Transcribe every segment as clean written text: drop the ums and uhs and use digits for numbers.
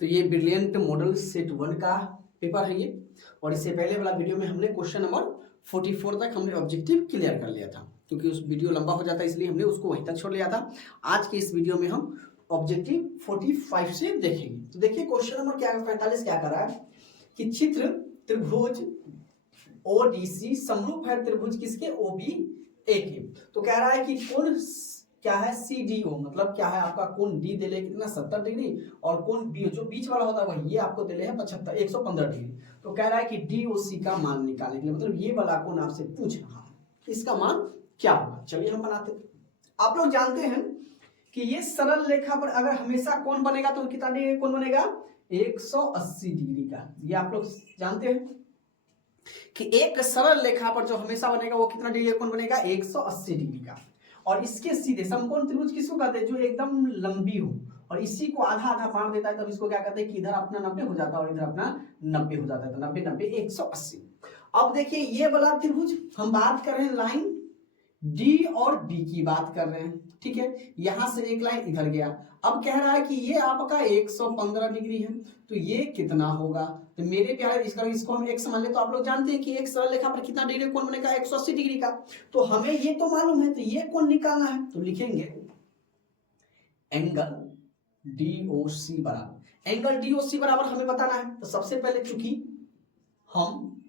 तो ये brilliant model set 1 का पेपर है ये, और इससे पहले वाला वीडियो में हमने क्वेश्चन नंबर 44 तक हमने ऑब्जेक्टिव क्लियर कर लिया था, क्योंकि उस वीडियो लंबा हो जाता है इसलिए हमने उसको वहीं तक छोड़ लिया था। आज के इस वीडियो में हम ऑब्जेक्टिव 45 से देखेंगे। तो देखिए क्वेश्चन नंबर 45 क्या कर रहा है कि चित्र त्रिभुज ओडीसी समरूप है त्रिभुज किसके ओबी ए के। तो कह रहा है कि कोण क्या है सीडीओ, मतलब क्या है आपका कोण डी दे ले कितना 70 डिग्री, और कोण बी जो बीच वाला होता है वही ये आपको दे ले है 115 डिग्री। तो कह रहा है कि डीओसी का मान निकालने के लिए, मतलब ये वाला कोण आपसे पूछ रहा है, इसका मान क्या होगा। चलिए हम बनाते हैं। आप लोग जानते हैं कि ये सरल रेखा पर अगर हमेशा कोण बनेगा तो कितना डिग्री कोण बनेगा 180 डिग्री का। ये आप लोग जानते हैं कि एक सरल रेखा पर जो हमेशा बनेगा वो कितना डिग्री कोण बनेगा 180 डिग्री का। और इसके सीधे समकोण त्रिभुज किसको कहते हैं, जो एकदम लंबी हो और इसी को आधा आधा बांट देता है, तब इसको क्या कहते हैं कि इधर अपना 90 हो जाता है और इधर अपना 90 हो जाता है। तो 90 90 180। अब देखिए ये वाला त्रिभुज हम बात कर रहे हैं लाइन डी और बी की बात कर रहे हैं, ठीक है। यहां से एक लाइन इधर गया, अब कह रहा है कि ये आपका 115 डिग्री है, तो ये कितना होगा। तो मेरे प्यारे इसको हम एक्स मान ले, तो आप लोग जानते हैं कि एक सरल रेखा पर कितना डिग्री कोण बनेगा 180 डिग्री का। तो हमें ये तो मालूम है, तो ये कोण निकालना है, तो लिखेंगे एंगल डीओसी बराबर, एंगल डीओसी बराबर हमें बताना है। तो सबसे पहले चूंकि हम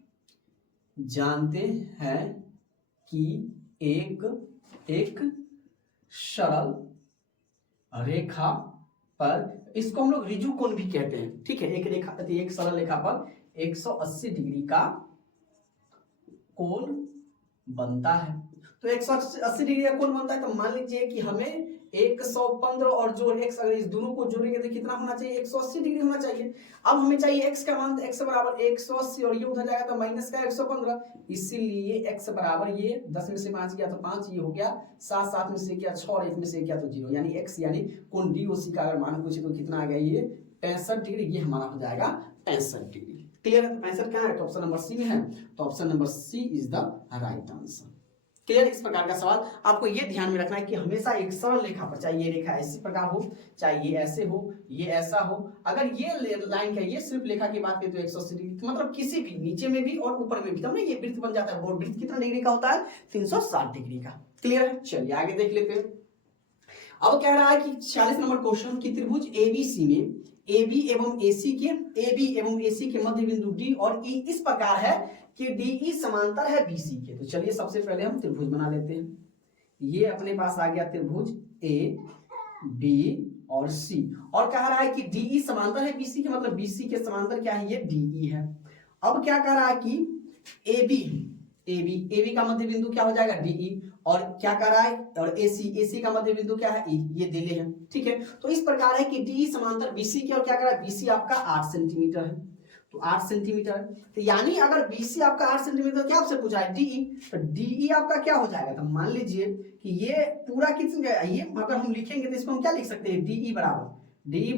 जानते हैं कि एक सरल रेखा पर, इसको हम लोग रिजु कोण भी कहते हैं, ठीक है। एक सरल रेखा पर 180 डिग्री का कोण बनता है। तो 180 डिग्री का कोण बनता है, तो मान लीजिए कि हमें 115 और जोड़ x, अगर इस दोनों को जोड़ेंगे तो कितना होना चाहिए 180 डिग्री होना चाहिए। अब हमें चाहिए x का मान, तो x बराबर 180 और ये उधर जाएगा तो माइनस का 115, इसीलिए x बराबर ये 10 में से 5 गया तो 5, ये हो गया 7, 7 में से किया 6 और 1 में से किया तो 0, यानी x यानी कोण डीओसी का अगर मान पूछे तो कितना आ गया ये 65 डिग्री, ये हमारा हो जाएगा 65 डिग्री। क्लियर है। तो 65 क्या है, तो ऑप्शन नंबर सी में है, तो option number C is the right answer. Clear. इस प्रकार का सवाल आपको ये ध्यान में रखना है कि हमेशा एक सरल रेखा पर, चाहे ये रेखा ऐसी प्रकार हो, चाहे ये ऐसे हो, ये ऐसा हो, अगर ये लाइन का ये सिर्फ रेखा की बात करें तो 180 डिग्री, मतलब किसी भी नीचे में भी और ऊपर में भी, तब ना ये वृत्त बन जाता है। वो वृत्त कितना डिग्री का होता है 360 डिग्री का। क्लियर है। चलिए आगे देख लेते हैं। अब कह रहा है कि 40 नंबर क्वेश्चन की त्रिभुज एबीसी में AB एवं AC के मध्य बिंदु D और E इस प्रकार है कि DE समांतर है BC के। तो चलिए सबसे पहले हम त्रिभुज बना लेते हैं। ये अपने पास आ गया त्रिभुज A B और C, और कह रहा है कि DE समांतर है BC के, मतलब BC के समांतर क्या है ये DE है। अब क्या कह रहा है कि AB का मध्य बिंदु क्या हो जाएगा DE, और क्या कर रहा है, और AC का मध्य बिंदु क्या है E, ये दिले है, ठीक है। तो इस प्रकार है कि DE समांतर BC के, और क्या कर रहा है BC आपका 8 सेंटीमीटर है, तो 8 सेंटीमीटर है। तो यानी अगर BC आपका 8 सेंटीमीटर, क्या आपसे पूछा है DE, तो DE आपका क्या हो जाएगा। तो मान लीजिए कि ये पूरा कितना, ये अगर हम लिखेंगे तो इसको हम क्या लिख सकते हैं DE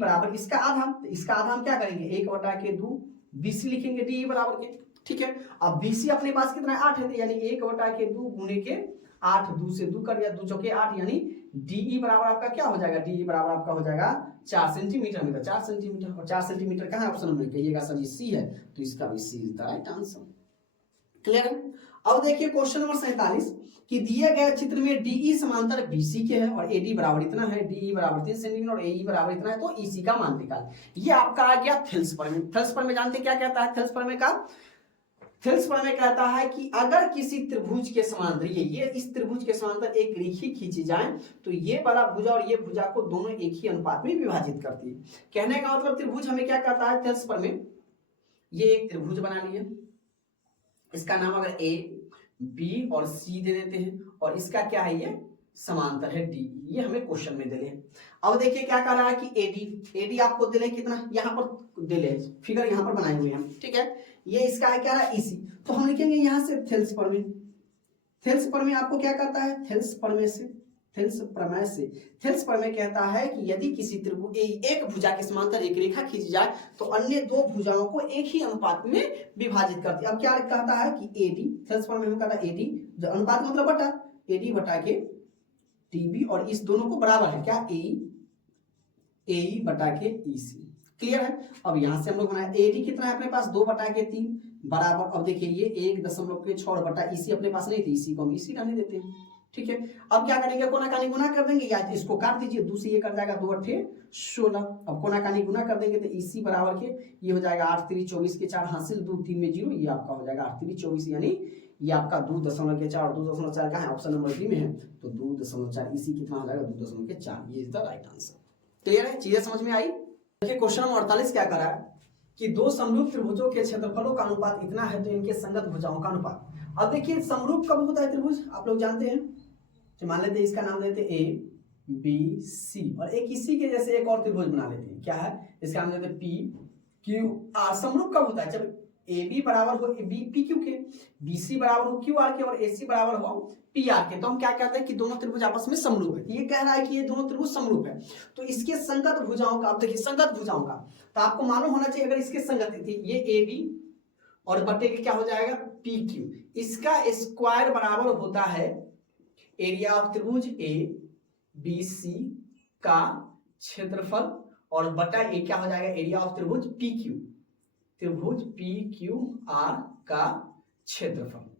बराबर इसका आधा, तो इसका आधा हम क्या करेंगे 1/2 BC लिखेंगे DE बराबर के, ठीक है। अब BC अपने पास कितना है 8 है, यानी 1/2 गुने के 8, 2 से 2 कर दिया, 2 चौके 8, यानी DE बराबर आपका क्या हो जाएगा, DE बराबर आपका हो जाएगा 4 सेंटीमीटर में, 4 सेंटीमीटर, और 4 सेंटीमीटर कहाँ है ऑप्शन में कहिएगा सर जी C है, तो इसका भी C is the right answer. Clear है। अब देखिए क्वेश्चन नंबर 47 कि दिए गए चित्र में DE समांतर BC के है और AD बराबर इतना है, DE बराबर 3 सेंटीमीटर और AE बराबर इतना है, तो EC का मान निकाल। ये आपका आ गया थेल्स प्रमेय। थेल्स प्रमेय जानते क्या कहता है, थेल्स प्रमेय का थेल्स प्रमेय कहता है कि अगर किसी त्रिभुज के समांतर, ये इस त्रिभुज के समांतर एक रेखी खींची जाए, तो ये वाला भुजा और ये भुजा को दोनों एक ही अनुपात में विभाजित करती है। कहने का मतलब त्रिभुज हमें क्या कहता है थेल्स प्रमेय, ये एक त्रिभुज बना लिए, इसका नाम अगर A B और C दे देते हैं, और इसका क्या है ये समांतर है D, ये हमें क्वेश्चन में दिले हैं। अब देखिए क्या कह रहा है कि AD आपको दिले कितना, यहाँ पर दिले फिगर यहाँ पर बनाए हुए हैं, ठीक है। ये इसका है क्या है EC, तो हम लिखेंगे यहाँ से थेल्स प्रमेय। थेल्स प्रमेय आपको क्या कहता है, थेल्स प्रमेय कहता है कि यदि किसी त्रिभुज एक भुजा के समांतर एक रेखा खींची जाए तो अन्य दो भुजाओं को एक ही अनुपात में विभाजित करती है। अब क्या कहता है कि AD, थेल्स प्रमेय में कहता है AD, जो अनुपात मतलब बटा, AD बटा के TB, और इस दोनों को बराबर है क्या AE बटा के EC। क्लियर है। अब यहाँ से हम लोग बनाए एडी कितना है अपने पास 2/3 बराबर, अब देखिए ये 1.6 बटा इसी अपने पास नहीं थी, इसी को हम इसी डालने देते हैं, ठीक है। अब क्या करेंगे, कोना कानी गुना कर देंगे, या इसको काट दीजिए, 2 से ये कर जाएगा 2 8 16। अब कोना कानी गुना कर देंगे तो इसी बराबर के ये हो जाएगा 8 3 24 के 4 हासिल 2 3 में 0, ये आपका हो जाएगा 8 3 24, यानी ये आपका 2.4 2.4 का है, ऑप्शन नंबर बी में है, तो 2.4 इसी कितना हो जाएगा 2.4, ये is the right answer. Clear है, चीजें समझ में आई। देखिए क्वेश्चन नंबर 48 क्या कर रहा है कि दो समरूप त्रिभुजों के क्षेत्रफलों का अनुपात इतना है तो इनके संगत भुजाओं का अनुपात। अब देखिए समरूप कब होता है त्रिभुज, आप लोग जानते हैं, मान लेते हैं इसका नाम देते ए बी सी, और एक इसी के जैसे एक और त्रिभुज बना लेते हैं, क्या है इसका नाम देते पी क्यू आर। समरूप कब होता है, जब ए बी बराबर हो बी पी क्यू के, बी सी बराबर हो क्यू आर के, और ए सी बराबर हो पी आर के, तो हम क्या कहते हैं कि दोनों त्रिभुज आपस में समरूप है। ये कह रहा है कि ये दोनों त्रिभुज समरूप है, तो इसके संगत भुजाओं का, आप देखिए संगत भुजाओं का, तो आपको मालूम होना चाहिए अगर इसके संगत थी ये ए बी और बटे के क्या हो जाएगा पी क्यू, इसका स्क्वायर बराबर होता है एरिया ऑफ त्रिभुज ए बी सी का क्षेत्रफल, और बटा ए क्या हो जाएगा एरिया ऑफ त्रिभुज पी क्यू, त्रिभुज पी क्यू आर का क्षेत्रफल।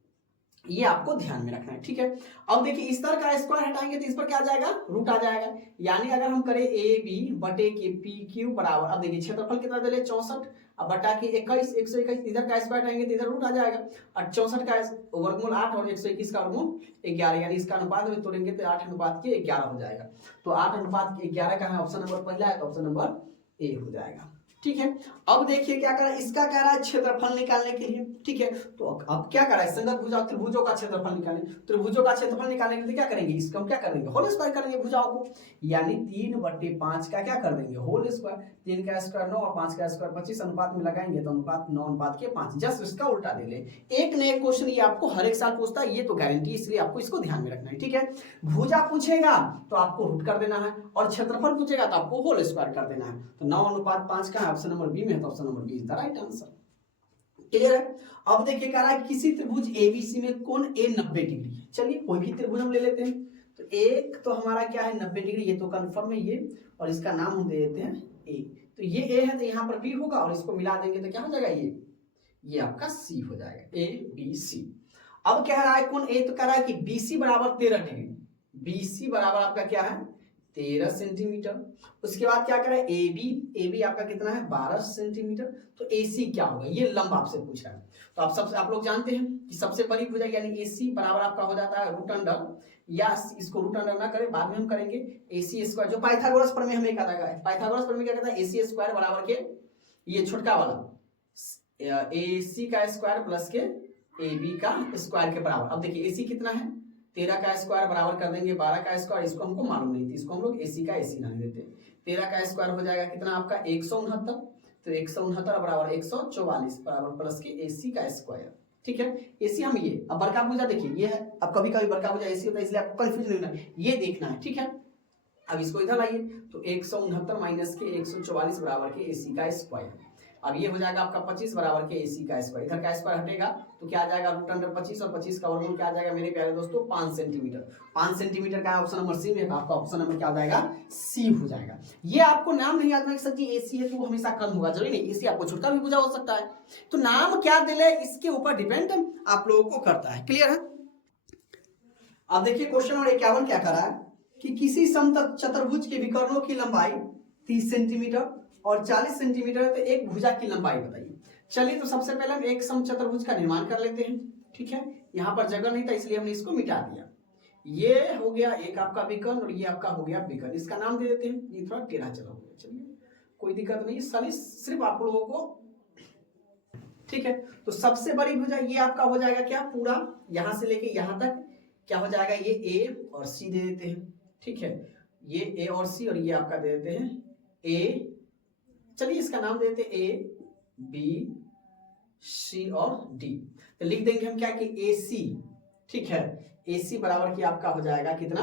ये आपको ध्यान में रखना है, ठीक है। अब देखिए इस तरह का स्क्वायर हटाएंगे तो इस पर क्या आ जाएगा रूट आ जाएगा, यानी अगर हम करें ए बी बटे के पी क्यू बराबर, अब देखिए क्षेत्रफल कितना दे 64, अब बटा के 21 121, इधर का स्क्वायर हटाएंगे तो इधर रूट आ जाएगा, और 64 का वर्गमूल 8 और 121 का वर्गमूल 11, यानी इसका अनुपात में तोड़ेंगे तो 8:11 हो जाएगा, तो 8:11 का है ऑप्शन नंबर पहला है, तो ऑप्शन नंबर ए हो जाएगा, ठीक है। अब देखिए क्या कर रहा है, इसका कह रहा है क्षेत्रफल निकालने के लिए, ठीक है, तो अब क्या कर रहा है संगत भुजा त्रिभुजों का क्षेत्रफल निकालने, त्रिभुजों का क्षेत्रफल निकालने के लिए क्या करेंगे, इसका हम क्या करेंगे होल स्क्वायर करेंगे भुजाओं को, यानी 3/5 का क्या कर देंगे होल स्क्वायर, 3 का स्क्वायर 9 और 5 का स्क्वायर 25, अनुपात में लगाएंगे तो अनुपात 9:5 जस्ट इसका उल्टा दे ले। एक नए क्वेश्चन ये आपको हर एक साल पूछता है, ये तो गारंटी, इसलिए आपको इसको ध्यान में रखना है, ठीक है। भुजा पूछेगा तो आपको रूट कर देना है, और क्षेत्रफल पूछेगा तो आपको होल स्क्वायर कर देना है, तो 9:5 का ऑप्शन नंबर बी में है, तो option number B is the right answer. Clear है। अब देखिए कह रहा है किसी त्रिभुज एबीसी में कोण ए 90 डिग्री है, चलिए कोई भी त्रिभुज हम ले लेते हैं, तो एक तो हमारा क्या है 90 डिग्री, ये तो कंफर्म है ये, और इसका नाम हम दे देते हैं ए, तो ये ए है तो यहाँ पर बी होगा, और इसको मिला देंगे तो क्या हो जाएगा ये आपका सी हो जाएगा, ए बी सी। अब कह रहा है कोण ए, तो कह रहा है कि बीसी बराबर 13 डिग्री, बीसी बराबर आपका क्या है 13 सेंटीमीटर। उसके बाद क्या करें ए बी आपका कितना है 12 सेंटीमीटर, तो AC क्या होगा, ये लंब आपसे पूछ रहा है, तो आप लोग जानते हैं कि सबसे बड़ी भुजा यानी AC बराबर आपका हो जाता है रूट अंडर, या इसको रूट अंडर ना करें बाद में हम करेंगे AC स्क्वायर, जो पाइथागोरस प्रमेय हमें क्या था, पाइथागोरस प्रमेय क्या कहता है AC स्क्वायर बराबर के ये छोटका वाला AC का स्क्वायर प्लस के AB का स्क्वायर के बराबर। अब देखिए AC कितना है 13 का स्क्वायर बराबर कर देंगे 12 का स्क्वायर, इसको हमको मालूम नहीं थी, इसको हम लोग AC का AC नहीं देते, 13 का स्क्वायर हो जाएगा कितना आपका 169, तो 169 बराबर 144 बराबर प्लस के AC का स्क्वायर, ठीक है। AC हम ये, अब बड़का भुजा देखिए ये है, अब कभी कभी बड़का भुजा AC होता है इसलिए आपको कंफ्यूज नहीं होना, ये देखना है, ठीक है। अब इसको इधर लाइए, तो 169 माइनस के 144 बराबर के AC का स्क्वायर, अब ये हो जाएगा आपका 25 बराबर के AC का स्क्वायर, इधर का स्क्वायर हटेगा तो क्या आ जाएगा रूट अंडर 25, और 25 का वर्गमूल क्या आ जाएगा मेरे प्यारे दोस्तों 5 सेंटीमीटर, 5 सेंटीमीटर का ऑप्शन नंबर सी में, आपका ऑप्शन नंबर क्या हो जाएगा सी हो जाएगा। ये आपको नाम नहीं याद रखना सर जी AC है तो वो हमेशा कम होगा, जरूरी नहीं, AC आपको छोटा भी भुजा हो सकता है, तो नाम क्या दिले इसके ऊपर डिपेंड आप लोगों को करता है, क्लियर है। अब देखिए क्वेश्चन नंबर 51 क्या कर रहा है कि किसी समतल चतुर्भुज के विकर्णों की लंबाई 30 सेंटीमीटर और 40 सेंटीमीटर है, तो एक भुजा की लंबाई बताइए। चलिए तो सबसे पहले हम एक समचतुर्भुज का निर्माण कर लेते हैं, ठीक है। यहाँ पर जगह नहीं था इसलिए हमने इसको मिटा दिया, ये हो गया एक आपका विकर्ण और ये आपका हो गया विकर्ण, इसका नाम दे देते हैं, ये थोड़ा टेढ़ा चला हो गया, चलिए कोई दिक्कत नहीं, सिर्फ आप लोगों को, ठीक है। तो सबसे बड़ी भुजा ये आपका हो जाएगा क्या पूरा यहां से लेके यहां तक क्या हो जाएगा, ये A और C दे देते हैं, ठीक है, ये A और C, और ये आपका दे देते हैं A, चलिए इसका नाम दे देते A B C और D, तो लिख देंगे हम क्या कि AC, ठीक है, AC बराबर की आपका हो जाएगा कितना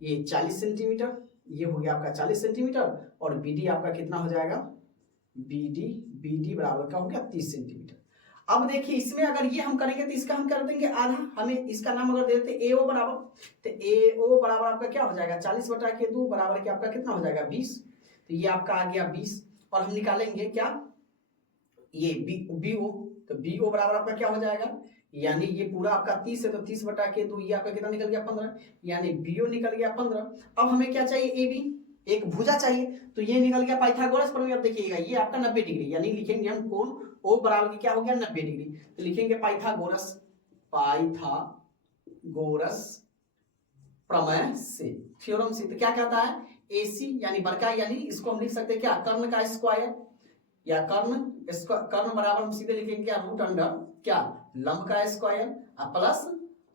ये 40 सेंटीमीटर, ये हो गया आपका 40 सेंटीमीटर, और BD आपका कितना हो जाएगा BD बराबर का हो गया 30 सेंटीमीटर। अब देखिए इसमें अगर ये हम करेंगे तो इसका हम कर देंगे आधा, हमें इसका नाम अगर दे देते AO बराबर, तो AO बराबर आपका क्या हो जाएगा 40/2 बराबर के आपका कितना हो जाएगा 20, तो ये आपका आ गया 20, और हम निकालेंगे क्या, ये बी ओ, तो बी ओ बराबर आपका क्या हो जाएगा, यानी ये पूरा आपका 30 है तो 30 बटा के 2, ये आपका कितना निकल गया 15, यानी बी ओ निकल गया 15। अब हमें क्या चाहिए, ए बी, एक भुजा चाहिए, तो ये निकल गया पाइथागोरस प्रमेय। अब देखिएगा ये आपका 90 डिग्री, यानी लिखेंगे हम कोण ओ बराबर क्या हो गया 90 डिग्री, तो लिखेंगे पाइथागोरस प्रमेय से, थ्योरम से। तो क्या कहता है, AC यानी बड़का, यानी इसको हम लिख सकते हैं क्या, कर्ण का स्क्वायर, या कर्ण बराबर हम सीधे लिखेंगे क्या, रूट अंडर क्या, लंब का स्क्वायर प्लस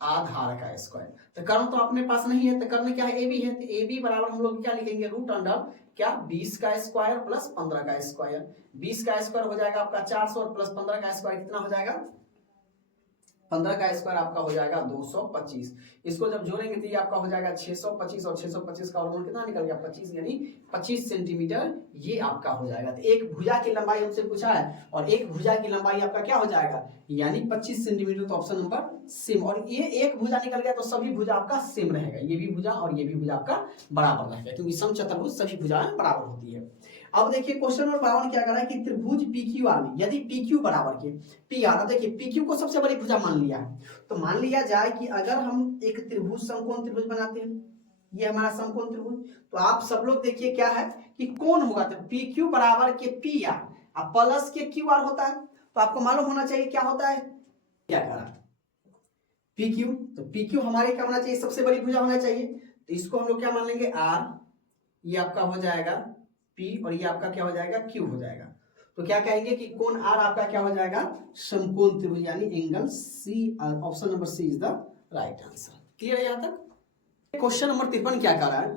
आधार का स्क्वायर। तो कर्ण तो अपने पास नहीं है, तो कर्ण क्या है, AB है, तो AB बराबर हम लोग क्या लिखेंगे, रूट अंडर क्या 20 का स्क्वायर प्लस 15 का स्क्वायर। 20 का स्क्वायर हो जाएगा आपका 400 और प्लस 15 का स्क्वायर कितना हो जाएगा, 15 का स्क्वायर आपका हो जाएगा 225। इसको जब जोड़ेंगे तो ये आपका हो जाएगा 625, और 625 का वर्गमूल कितना निकल गया 25, यानी 25 सेंटीमीटर ये आपका हो जाएगा। तो एक भुजा की लंबाई हमसे पूछा है, और एक भुजा की लंबाई आपका क्या हो जाएगा, यानी 25 सेंटीमीटर, तो ऑप्शन नंबर सेम। और ये एक भुजा निकल गया तो सभी भुजा आपका सेम रहेगा, ये भी भुजा और ये भी भुजा आपका बराबर रहेगा, क्योंकि समचतुर्भुज सभी भुजाएं बराबर होती है। अब देखिए क्वेश्चन नंबर 52 क्या कर रहा है कि त्रिभुज PQR में यदि PQ बराबर के PR, अब देखिए PQ को सबसे बड़ी भुजा मान लिया है, तो मान लिया जाए कि अगर हम एक त्रिभुज समकोण त्रिभुज बनाते हैं, ये हमारा समकोण त्रिभुज, तो आप सब लोग देखिए क्या है कि कौन होगा, तो PQ बराबर के PR प्लस के QR होता है, तो आपको मालूम होना चाहिए क्या होता है, क्या करा PQ, तो PQ हमारे क्या होना चाहिए, सबसे बड़ी भुजा होना चाहिए, तो इसको हम लोग क्या मान लेंगे R, ये आपका हो जाएगा P, और ये आपका क्या हो जाएगा Q हो जाएगा। तो क्या कहेंगे कि कोण R आपका क्या हो जाएगा, समकोण त्रिभुज, यानी angle C, option number C is the right answer. Clear है यहाँ तक। क्वेश्चन नंबर 53 क्या कर रहा है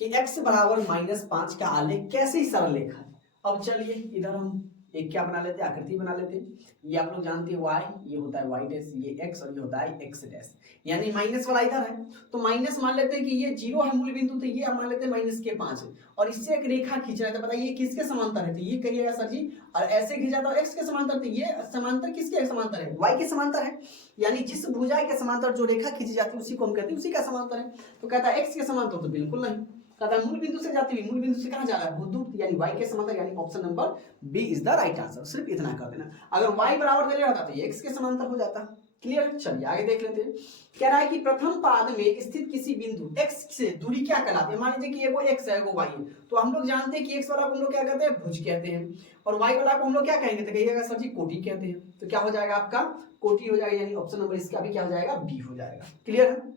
कि x बराबर -5 का आलेख कैसे सरल रेखा है। अब चलिए इधर हम एक क्या बना लेते हैं, आकृति बना लेते हैं। ये आप लोग जानते हैं y, ये होता है y डैश, ये x और ये होता है x डैश, यानी माइनस वाला इधर है, तो माइनस मान लेते हैं कि ये 0 है मूल बिंदु, तो ये हम मान लेते हैं -5 है, और इससे एक रेखा खींचना है, तो बताइए किसके समांतर है, तो ये कहिएगा सर जी, और ऐसे खींचा तो x के समांतर, तो ये समांतर किसके समांतर है, y के समांतर है, यानी जिस भुजा के समांतर जो रेखा खींची जाती है उसी को हम कहते हैं उसी का समांतर है। तो कहता है x के समांतर, तो बिल्कुल नहीं, कहता है मूल बिंदु से जाती हुई, मूल बिंदु से कहां जा रहा है, भूदूत, यानी y के समांतर, यानी option number B is the right answer. सिर्फ इतना कर देना, अगर y बराबर दे होता तो ये x के समांतर हो जाता। क्लियर, चलिए आगे देख लेते हैं। कह रहा है कि प्रथम पाद में स्थित किसी बिंदु x से दूरी क्या कहलाती है। मान लीजिए कि एगो x है एगो y है, तो हम लोग जानते हैं कि x वाला को हम लोग क्या कहते हैं, भुज कहते हैं, और y वाला को हम लोग क्या कहेंगे, तो कहिएगा सर जी कोटि कहते हैं। तो क्या हो जाएगा आपका कोटि हो जाएगा, यानी ऑप्शन नंबर इसका भी क्या हो जाएगा, बी हो जाएगा। क्लियर है।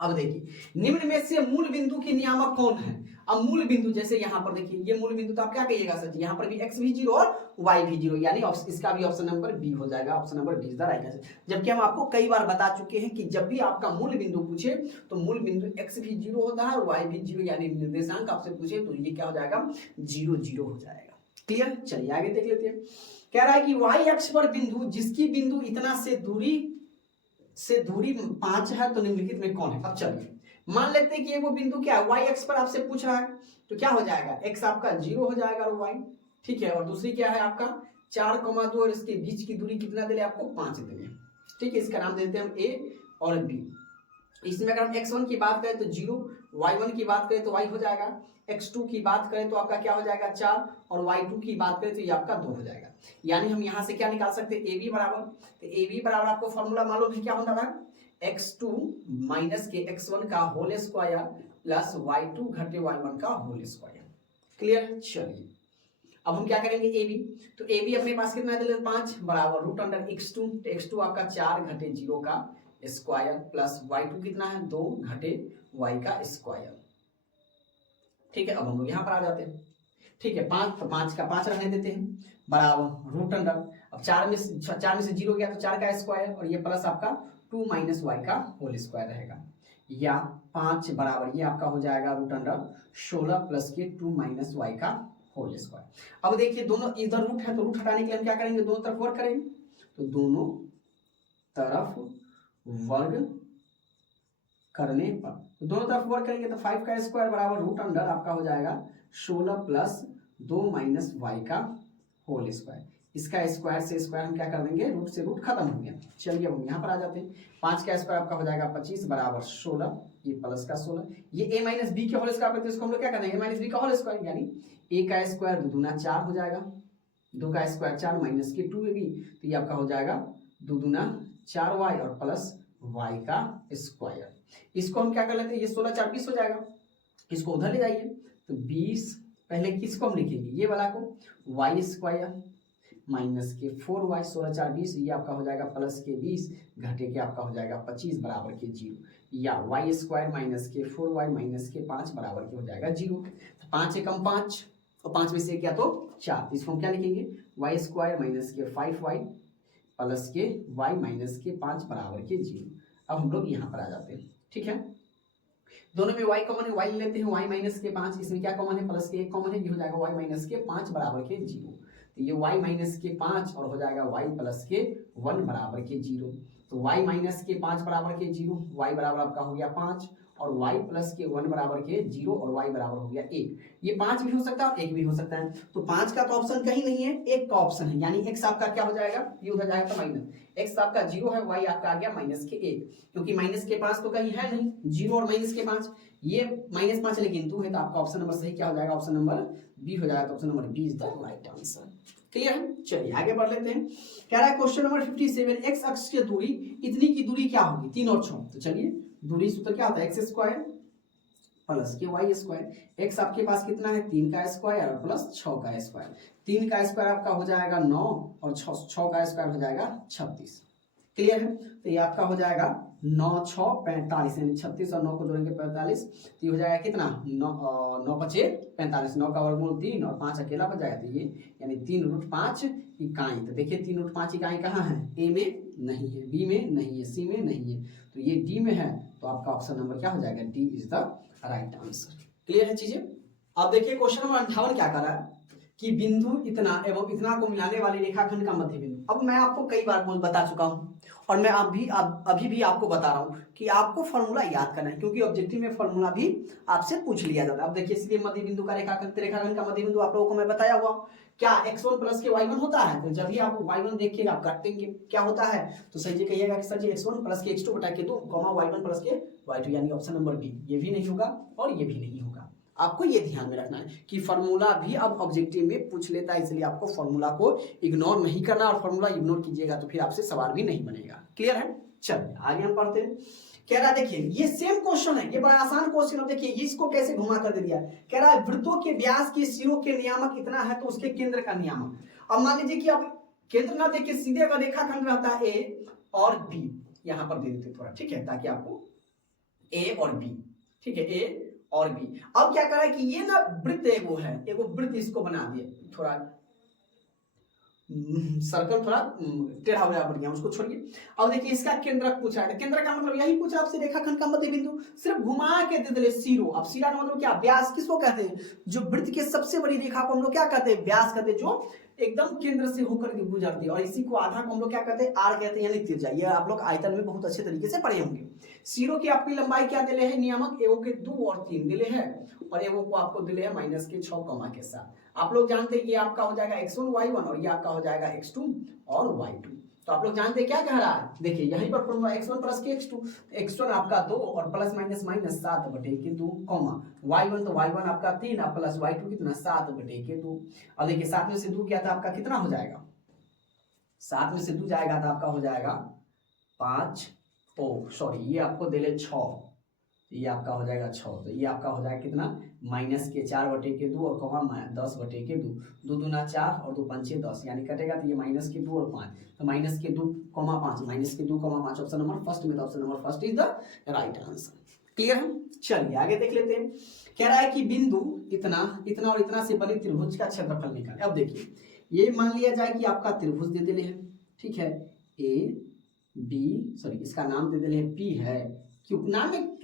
अब देखिए निम्न में से मूल बिंदु की नियामक कौन है। अब मूल बिंदु जैसे यहाँ पर देखिए ये मूल बिंदु, तो आप क्या कहिएगा सर जी, यहाँ पर भी x भी 0 और y भी 0, यानी इसका भी ऑप्शन नंबर बी हो जाएगा, option number B is the right answer. जबकि हम आपको कई बार बता चुके हैं कि जब भी आपका मूल बिंदु पूछे तो मूल बिंदु x भी 0 होता है और y भी 0, यानी निर्देशांक आपसे पूछे तो ये क्या हो जाएगा 0 0 हो जाएगा। क्लियर, चलिए आगे देख लेते हैं। कह रहा है कि y अक्ष पर बिंदु जिसकी बिंदु इतना से दूरी 5 है तो निम्नलिखित में कौन है। अब चलिए मान लेते हैं कि ये वो बिंदु क्या है, y अक्ष पर आपसे पूछ रहा है, तो क्या हो जाएगा x आपका 0 हो जाएगा और y, ठीक है, और दूसरी क्या है आपका 4,2 और इसके बीच की दूरी कितना दे आपको 5 दे, ठीक है, इसका नाम देते हैं हम a और b। इसमें अगर हम x1 की बात करें तो 0, y1 की बात करें तो y हो जाएगा, x2 की बात करें तो आपका क्या हो जाएगा 4, और y2 की बात करें तो ये आपका 2 हो जाएगा। यानी हम यहाँ से क्या निकाल सकते हैं, ab बराबर, तो ab बराबर आपको फॉर्मूला मालूम है क्या होता है, x2 माइनस के x1 का होल स्क्वायर प्लस y2 घटे y1 का होल स्क्वायर। क्लियर, चलिए अब हम क्या करेंगे ab, तो ab अपने पास कितना दे लेते 5 बराबर रूट अंडर x2, तो x2 आपका 4 घटे 0 का स्क्वायर प्लस y2 कितना है 2 घटे y का स्क्वायर। ठीक है, अब हम लोग यहाँ पर आ जाते हैं, ठीक है, 5 तो 5 का 5 रहने देते हैं बराबर रूट अंडर, अब 4 में से 0 गया तो 4 का स्क्वायर, और ये प्लस आपका 2 माइनस वाई का होल स्क्वायर रहेगा, या 5 बराबर ये आपका हो जाएगा रूट अंडर 16 प्लस के 2 माइनस वाई का होल स्क्वायर। अब देखिए दोनों इधर रूट है तो रूट हटाने के लिए हम क्या करेंगे, दोनों तरफ वर्ग करेंगे, तो दोनों तरफ वर्ग करने पर, तो दोनों तरफ वर्ग करेंगे तो 5 का स्क्वायर बराबर रूट अंडर आपका हो जाएगा 16 प्लस 2 माइनस वाई का होल स्क्वायर। इसका स्क्वायर से स्क्वायर हम क्या कर देंगे, रूट से रूट खत्म हो गया। चलिए अब हम यहाँ पर आ जाते हैं, 5 का स्क्वायर आपका हो जाएगा 25 बराबर 16, ये प्लस का 16, ये a माइनस बी के होल स्क्वायर करते हैं, इसको हम लोग क्या कर देंगे a माइनस बी का होल स्क्वायर, यानी a का स्क्वायर 2 दूना 4 हो जाएगा, 2 का स्क्वायर 4 माइनस के 2 होगी, तो ये आपका हो जाएगा 2 दूना 4y और प्लस y का स्क्वायर। इसको हम क्या कर लेते हैं, ये 16 4 20 हो जाएगा, इसको उधर ले जाइए तो 20, पहले किसको हम लिखेंगे, ये वाला को, वाई स्क्वायर माइनस के 4y, 16 4 20, ये आपका हो जाएगा प्लस के 20 घटे के आपका हो जाएगा 25 बराबर के 0, या वाई स्क्वायर माइनस के 4y माइनस के 5 बराबर के हो जाएगा 0। तो 5 एकम 5 और 5 में से क्या तो 4, इसको हम क्या लिखेंगे, वाई स्क्वायर माइनस के 5y प्लस के y माइनस के 5 बराबर के 0। अब हम लोग यहाँ पर आ जाते हैं, ठीक है, दोनों में y कॉमन है, y लेते हैं, y माइनस के 5, इसमें क्या कॉमन है, प्लस के 1 कॉमन है, ये हो जाएगा y माइनस के 5 बराबर के 0। तो ये y माइनस के 5 और हो जाएगा y प्लस के 1 बराबर के 0। तो y माइनस के 5 बराबर के 0, y बराबर आपका हो गया 5 और y प्लस के 1 बराबर के 0 और y बराबर हो गया 1। ये 5 भी हो सकता है और 1 भी हो सकता है, तो 5 का तो ऑप्शन कहीं नहीं है, 1 का ऑप्शन है, यानी x आपका क्या हो जाएगा, ये उधर जाएगा तो माइनस, x आपका 0 है, y आपका आ गया माइनस के 1, क्योंकि माइनस के 5 तो कहीं है नहीं, 0 और माइनस के 5, ये माइनस 5 लेकिन 2 है, तो आपका ऑप्शन नंबर सही क्या हो जाएगा, ऑप्शन नंबर बी हो जाएगा, तो option number B is the right answer. Clear है, चलिए आगे बढ़ लेते हैं। कह रहा है क्वेश्चन नंबर 57, एक्स अक्ष की दूरी, इतनी की दूरी क्या होगी, 3 और 6, तो चलिए दूरी सूत्र क्या होता है, एक्स स्क्वायर प्लस के वाई स्क्वायर। एक्स आपके पास कितना है, 3 का स्क्वायर प्लस 6 का स्क्वायर, 3 का स्क्वायर आपका हो जाएगा 9 और 6 का स्क्वायर हो जाएगा 36। क्लियर है, तो ये आपका हो जाएगा 9 6 45, यानी 36 और 9 को जोड़ेंगे 45, तो ये हो जाएगा कितना, 9 बचे 45, 9 का वर्गमूल 3 और 5 अकेला बच जाएगा, तो ये यानी 3√5 इकाई। तो देखिए 3√5 इकाई कहाँ है, ए में नहीं है, बी में नहीं है, सी में नहीं है, तो ये डी में है, तो आपका ऑप्शन नंबर क्या हो जाएगा, D is the right answer. Clear है चीजें। अब देखिए क्वेश्चन नंबर 58 क्या कर रहा है कि बिंदु इतना एवं इतना को मिलाने वाले रेखाखंड का मध्य बिंदु। अब मैं आपको कई बार बता चुका हूं और मैं अभी भी आपको बता रहा हूं कि आपको फॉर्मूला याद करना है, क्योंकि ऑब्जेक्टिव में फॉर्मूला भी आपसे पूछ लिया जाता है। अब देखिए इसलिए मध्य बिंदु का रेखाखंड का मध्य बिंदु आप लोगों को मैं बताया हुआ, क्या x1 प्लस के y1 होता है, तो जब भी आप y1 देखिएगा आप काट देंगे, क्या होता है, तो सर जी कहिएगा कि सर जी x1 प्लस के x2 बटा के 2 y1 प्लस के y2, यानी ऑप्शन नंबर बी, ये भी नहीं होगा और ये भी नहीं होगा। आपको ये ध्यान में रखना है कि फॉर्मूला भी अब ऑब्जेक्टिव में पूछ लेता है, इसलिए आपको फॉर्मूला को इग्नोर नहीं करना, और फॉर्मूला इग्नोर कीजिएगा तो फिर आपसे सवाल भी नहीं बनेगा। क्लियर है, चलिए आगे हम पढ़ते हैं। कह रहा है देखिए ये सेम क्वेश्चन है, ये बड़ा आसान क्वेश्चन है, देखिए इसको कैसे घुमा कर दे दिया। कह रहा है वृत्तों के व्यास के सिरों के नियामक इतना है तो उसके केंद्र का नियामक। अब मान लीजिए कि अब केंद्र ना देखिए, सीधे अगर रेखाखंड रहता है ए और बी, यहां पर दे देते थोड़ा, ठीक है, ताकि आपको ए और बी, ठीक है, ए और बी। अब क्या करा कि ये ना वृत्त एगो है, एगो वृत्त इसको बना दिए, थोड़ा सर्कल थोड़ा टेढ़ा हो गया, उसको छोड़िए। अब देखिए इसका केंद्रक पूछा है, केंद्र का मतलब यही पूछा आपसे, रेखाखंड का मध्य बिंदु, सिर्फ घुमा के दे दिले सिरो। अब सिरा का मतलब क्या, व्यास किसको कहते हैं, जो वृत्त की सबसे बड़ी रेखा को हम लोग क्या कहते हैं, व्यास कहते हैं, जो एकदम केंद्र से होकर के गुजरती है, और इसी को आधा को हम लोग क्या कहते हैं, आर कहते हैं, यानी त्रिज्या। ये आप लोग आयतन में बहुत अच्छे तरीके से पढ़े होंगे। सिरो की आपकी लंबाई क्या दिले है, नियामक एगो के 2 और 3 दिले हैं, और एगो को आपको दिले है माइनस के 6 कॉमा के साथ। आप लोग जानते हैं ये आपका हो जाएगा x1 y1 और ये आपका हो जाएगा x2 और y2। तो आप लोग जानते हैं क्या कह रहा है, देखिए यहीं पर फॉर्मूला x1 प्लस के x2, x1 आपका 2 और प्लस माइनस माइनस 7 बटे के 2 कॉमा y1, तो y1 आपका 3 और प्लस y2 कितना 7 बटे के 2। और देखिए 7 में से 2 क्या था आपका, कितना हो जाएगा, 7 में से 2 जाएगा तो आपका हो जाएगा 5, ये आपको दिले 6, ये आपका हो जाएगा 6, तो ये आपका हो जाएगा कितना, माइनस के 4 बटे के 2 और कॉमा 10 बटे के 2, 2 दूना 4 और 2 पंचे 10, यानी कटेगा तो ये माइनस के 2 और 5, तो माइनस के 2 कॉमा 5, माइनस के 2 कॉमा 5 ऑप्शन नंबर फर्स्ट में, तो option number first is the right answer. Clear है, चलिए आगे देख लेते हैं। कह रहा है कि बिंदु इतना इतना और इतना से बने त्रिभुज का क्षेत्रफल निकालें। अब देखिए ये मान लिया जाए कि आपका त्रिभुज दे दिले है, ठीक है, ए बी, सॉरी इसका नाम दे दिले है पी है, क्यों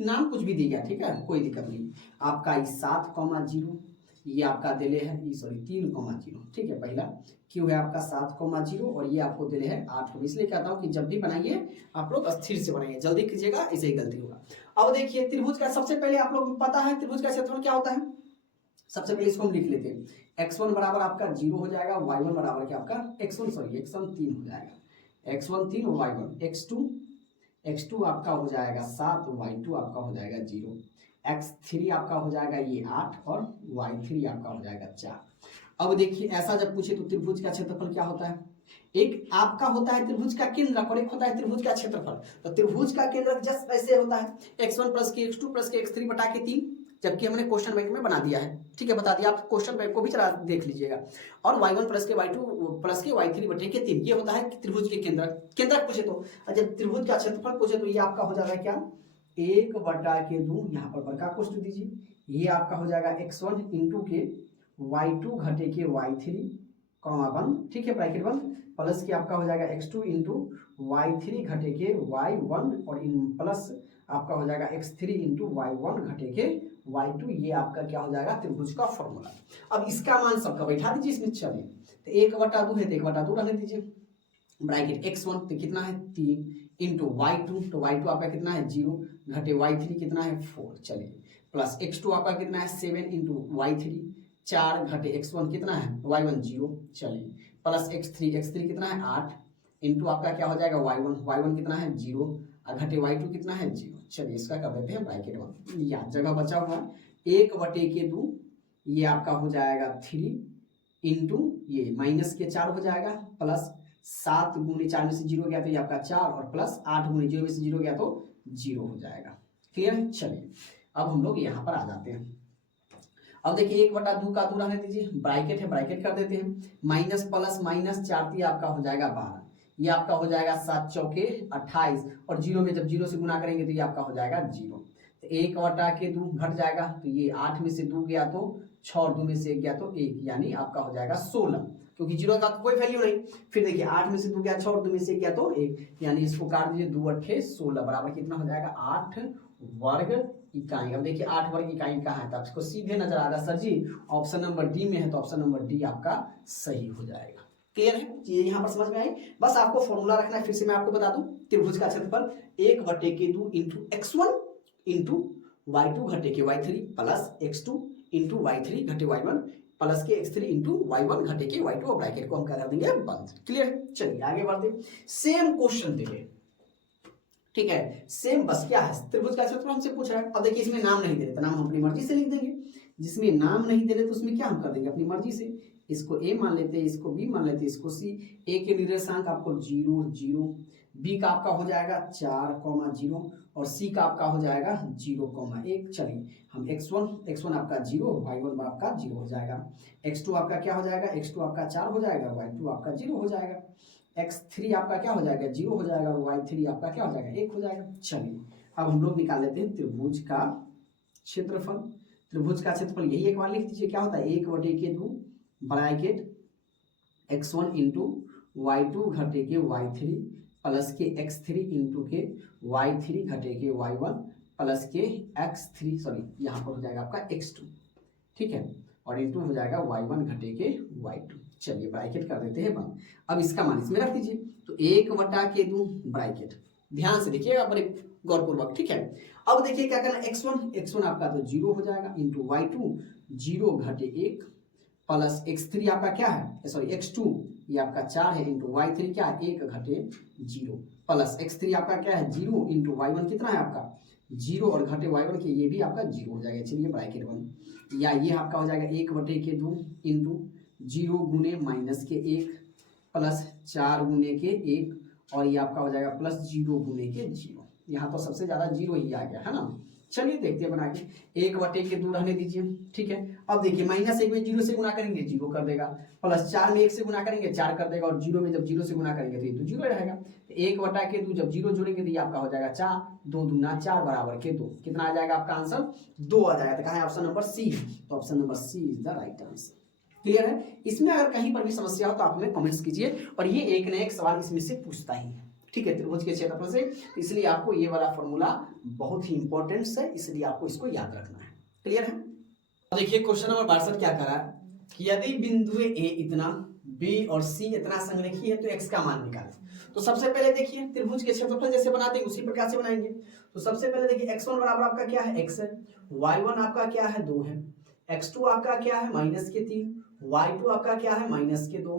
नाम कुछ भी दिया, ठीक है, कोई दिक्कत नहीं। आपका 7,0, ये आपका दिले है 3,0, ठीक है, पहला क्यों है आपका 7,0 और ये आपको दिले है 8। इसलिए कहता हूँ कि जब भी बनाइए आप लोग स्थिर से बनाइए, जल्दी कीजिएगा ऐसे ही गलती होगा। अब देखिए त्रिभुज का सबसे पहले आप लोग पता है त्रिभुज का क्षेत्रफल क्या होता है, सबसे पहले इसको हम लिख लेते हैं। x1 बराबर आपका 0 हो जाएगा, y1 बराबर क्या आपका x1 3 हो जाएगा, x1 3 y1, x2 आपका हो जाएगा 7, y2 आपका हो जाएगा 0। x3 आपका हो जाएगा ये 8 और y3 आपका हो जाएगा 4। अब देखिए ऐसा जब पूछे तो त्रिभुज का क्षेत्रफल क्या होता है, एक आपका होता है त्रिभुज का केंद्रक और एक होता है त्रिभुज का क्षेत्रफल। तो त्रिभुज का केंद्रक जस्ट ऐसे होता है x1 प्लस के x2 प्लस के x3 बटा के 3, जबकि हमने क्वेश्चन बैंक में बना दिया है, ठीक है, बता दिया, आप क्वेश्चन बैंक को भी चला देख लीजिएगा। और y1 प्लस के y2 प्लस के y3 बटे के 3, ये होता है त्रिभुज के केंद्रक पूछे तो। और जब त्रिभुज का क्षेत्रफल पूछे तो ये आपका हो जाएगा क्या, 1/2, यहाँ पर बड़का कोष्ठ दीजिए, ये आपका हो जाएगा x1 इंटू के y2 घटे के y3 कॉमा बंद, ठीक है, ब्रैकेट बंद, प्लस के आपका हो जाएगा x2 इंटू y3 घटे के y1 और इन प्लस आपका हो जाएगा x3 इंटू y1 घटे के y2, ये आपका क्या हो जाएगा त्रिभुज का फॉर्मूला। अब इसका मान सबका बैठा दीजिए इसमें, चलिए तो 1/2 है तो 1/2 रहने दीजिए, ब्रैकेट x1 तो कितना है 3 इंटू y2, तो y2 आपका कितना है 0 घटे y3 कितना है 4, चलिए, प्लस x2 आपका कितना है 7 इंटू y3 4 घटे x1 कितना है y1 0, चलिए, प्लस x3 कितना है 8 इंटू आपका क्या हो जाएगा y1 कितना है 0 और घटे y2 कितना है 0, चलिए इसका कर देते हैं ब्रैकेट 1, या जगह बचा हुआ 1/2, ये आपका हो जाएगा 3 इंटू ये माइनस के 4 हो जाएगा, प्लस 7 गुने 4 में से 0 गया तो ये आपका 4 और प्लस 8 गुने 0 में से 0 गया तो 0 हो जाएगा। क्लियर है, चलिए अब हम लोग यहाँ पर आ जाते हैं। अब देखिए 1/2 का 2 रहने दीजिए, ब्रैकेट है ब्रैकेट कर देते हैं, माइनस प्लस माइनस 4 आपका हो जाएगा 12, ये आपका हो जाएगा 7 चौके 28 और 0 में जब 0 से गुना करेंगे तो ये आपका हो जाएगा 0, तो 1/2 घट जाएगा, तो ये 8 में से 2 गया तो 6 और 2 में से 1 गया तो 1, यानी आपका हो जाएगा 16, क्योंकि 0 का कोई वैल्यू नहीं। फिर देखिए 8 में से 2 गया 6 और 2 में से 1 गया तो 1, यानी इसको काट दीजिए, 2 8 16 बराबर कितना हो जाएगा 8 वर्ग इकाई। अब देखिए 8 वर्ग इकाई कहाँ है, तो आपको सीधे नजर आ रहा सर जी ऑप्शन नंबर डी में है, तो ऑप्शन नंबर डी आपका सही हो जाएगा। क्लियर है, ये यहाँ पर समझ में आई। बस आपको फॉर्मूला रखना है, फिर से मैं आपको बता दूं, त्रिभुज का क्षेत्रफल 1/2 इंटू x1 इंटू y2 घटे के y3 plus x2 into y3 घटे y1 प्लस के x3 इंटू y1 घटे के y2, और ब्रैकेट को हम कर देंगे बंद। क्लियर, चलिए आगे बढ़ते, सेम क्वेश्चन देखिए, ठीक है, सेम, बस क्या है त्रिभुज का क्षेत्रफल हमसे पूछा है। अब देखिए इसमें नाम नहीं दे रहे तो नाम हम अपनी मर्जी से लिख देंगे, जिसमें नाम नहीं दे रहे तो उसमें क्या हम कर देंगे अपनी मर्जी से, इसको a मान लेते हैं, इसको b मान लेते हैं, इसको c, a के निर्देशांक आपको 0 0, b का आपका हो जाएगा 4,0 और c का आपका हो जाएगा 0,1। चलिए हम x1 आपका 0, y1 आपका 0 हो जाएगा, x2 आपका क्या हो जाएगा, x2 आपका 4 हो जाएगा, y2 आपका 0 हो जाएगा, x3 आपका क्या हो जाएगा 0 हो जाएगा और y3 आपका क्या हो जाएगा 1 हो जाएगा। चलिए अब हम लोग निकाल लेते हैं त्रिभुज का क्षेत्रफल। त्रिभुज का क्षेत्रफल यही एक बार लिख दीजिए, क्या होता है 1/2 ब्रैकेट x1 इंटू y2 घटे के y3 प्लस के x3 इंटू के y3 घटे के y1 प्लस के x3, सॉरी यहाँ पर हो जाएगा आपका x2, ठीक है, और इंटू हो जाएगा y1 घटे के y2। चलिए ब्रैकेट कर देते हैं बंद। अब इसका मान इसमें रख दीजिए, तो 1/2 ब्रैकेट, ध्यान से देखिएगा बड़े गौरपूर्वक, ठीक है। अब देखिए क्या करना, x1 आपका तो 0 हो जाएगा इंटू y2 0 घटे 1 प्लस x3 आपका क्या है, सॉरी x2 ये आपका 4 है इंटू y3 क्या है 1 घटे 0 प्लस x3 आपका क्या है 0 इंटू y1 कितना है आपका 0 और घटे y1 के ये भी आपका 0 हो जाएगा। चलिए ब्रैकेट बंद, या ये आपका हो जाएगा 1/2 इंटू 0 गुने माइनस के 1 प्लस 4 गुने के 1 और ये आपका हो जाएगा प्लस 0 गुने के 0। यहाँ तो सबसे ज्यादा 0 ही आ गया है ना। चलिए देखते हैं बना के, 1/2 रहने दीजिए, ठीक है। अब देखिए -1 में 0 से गुना करेंगे 0 कर देगा, प्लस 4 में 1 से गुना करेंगे 4 कर देगा और 0 में जब 0 से गुना करेंगे तो ये तो 0 रहेगा। 1/2 जब 0 जोड़ेंगे तो ये आपका हो जाएगा 4, 2 दूना 4 बराबर के 2, कितना आ जाएगा आपका आंसर 2 आ जाएगा। तो कहाँ है ऑप्शन नंबर सी, तो option number C is the right answer. Clear है, इसमें अगर कहीं पर भी समस्या हो तो आप हमें कमेंट्स कीजिए, और ये एक न एक सवाल इसमें से पूछता ही है, ठीक है, त्रिभुज के क्षेत्रफल से, इसलिए आपको ये वाला फॉर्मूला बहुत ही इंपॉर्टेंट है, इसलिए आपको इसको याद रखना है। क्लियर है, देखिए क्वेश्चन नंबर 62 क्या करा कि यदि बिंदु ए इतना, बी और सी इतना संरेखीय है तो एक्स का मान निकालें। तो सबसे पहले देखिए त्रिभुज के क्षेत्रफल जैसे बनाते हैं उसी प्रकार से बनाएंगे। तो सबसे पहले देखिए x1 बराबर आपका क्या है x है, y1 आपका क्या है 2 है, x2 आपका क्या है -3, y2 आपका क्या है -2,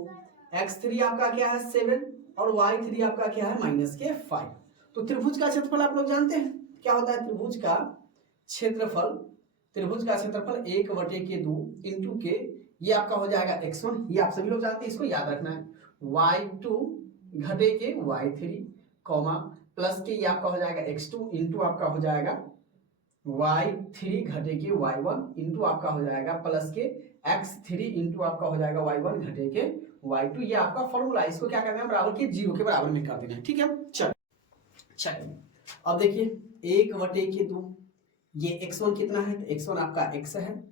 x3 आपका क्या है 7 और y3 आपका क्या है -5। तो त्रिभुज का क्षेत्रफल आप लोग जानते हैं क्या होता है, त्रिभुज का क्षेत्रफल, त्रिभुज का क्षेत्रफल 1/2 इंटू के, ये आपका हो जाएगा x1, ये आप सभी लोग जानते हैं, इसको याद रखना है, y2 घटे के y3 कॉमा प्लस के, ये आपका हो जाएगा x2 इंटू आपका हो जाएगा y3 घटे के y1 इंटू आपका हो जाएगा प्लस के x3 इंटू आपका हो जाएगा y1 घटे के y2। ये आपका फॉर्मूला है, इसको क्या करना है, बराबर के 0 के बराबर में कर देना है, ठीक है। चलिए अब देखिए 1/2, ये x1 कितना है, तो x1 आपका x है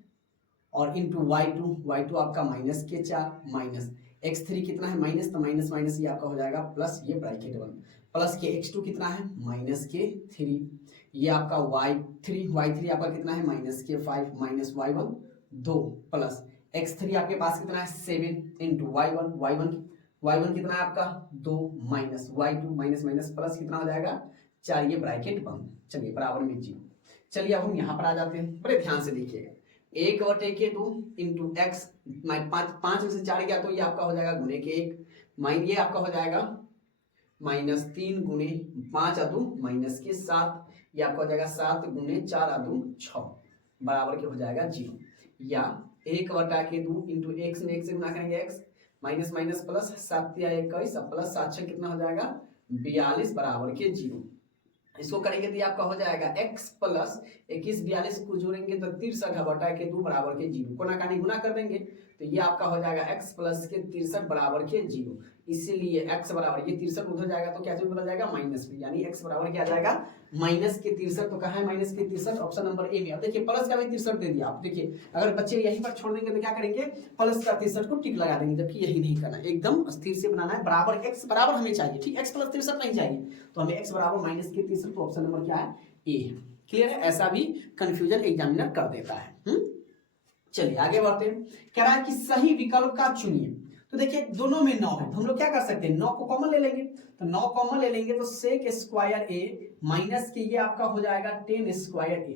और इंटू y2 आपका -4 माइनस x3 कितना है माइनस, तो माइनस माइनस ये आपका हो जाएगा प्लस, ये ब्रैकेट 1 प्लस के x2 कितना है -3, ये आपका y3 आपका कितना है -5 माइनस y1 2 प्लस x3 आपके पास कितना है 7 इंटू y1 कितना है आपका 2 minus y2 minus minus plus कितना हो जाएगा 4, ये ब्रैकेट बंद। चलिए बराबर में 0। चलिए अब हम यहाँ पर आ जाते हैं, बड़े ध्यान से देखिएगा, 1/2 इंटू एक्स, 5 में से 4 गया तो ये आपका हो जाएगा गुने के 1, ये आपका हो जाएगा -3 गुने 5 आ 2 माइनस के 7, ये आपका हो जाएगा 7 गुने 4 आ 2 6 बराबर के हो जाएगा 0, या 1/2 इंटू एक्स में 1 से गुना करेंगे x माइनस माइनस प्लस 7 या 21 प्लस 7 6 कितना हो जाएगा 42 बराबर के 0। इसको करेंगे तो ये आपका हो जाएगा x प्लस 21 42 को जोड़ेंगे तो 63/2 बराबर के 0, कोना कानी गुना कर देंगे तो ये आपका हो जाएगा x प्लस के 63 बराबर के 0, इसीलिए x बराबर ये 63 उधर जाएगा तो क्या बदल जाएगा माइनस में, यानी x बराबर क्या जाएगा -63। तो कहाँ है -63, ऑप्शन नंबर ए में। अब देखिए प्लस का भी 63 दे दिया, आप देखिए अगर बच्चे यहीं पर छोड़ देंगे तो क्या करेंगे, प्लस का 63 को टिक लगा देंगे, जबकि यही नहीं करना, एकदम स्थिर से बनाना है, बराबर x बराबर हमें चाहिए, ठीक, x प्लस 63 नहीं चाहिए, तो हमें x बराबर -63, तो ऑप्शन नंबर क्या है ए है। क्लियर है, ऐसा भी कंफ्यूजन एग्जामिनर कर देता है। चलिए आगे बढ़ते हैं, कह रहा है कि सही विकल्प का चुनिए। तो देखिए दोनों में 9 है, तो हम लोग क्या कर सकते हैं 9 को कॉमन ले लेंगे, तो 9 कॉमन ले लेंगे तो सेक स्क्वायर ए माइनस के ये आपका हो जाएगा 10 स्क्वायर ए,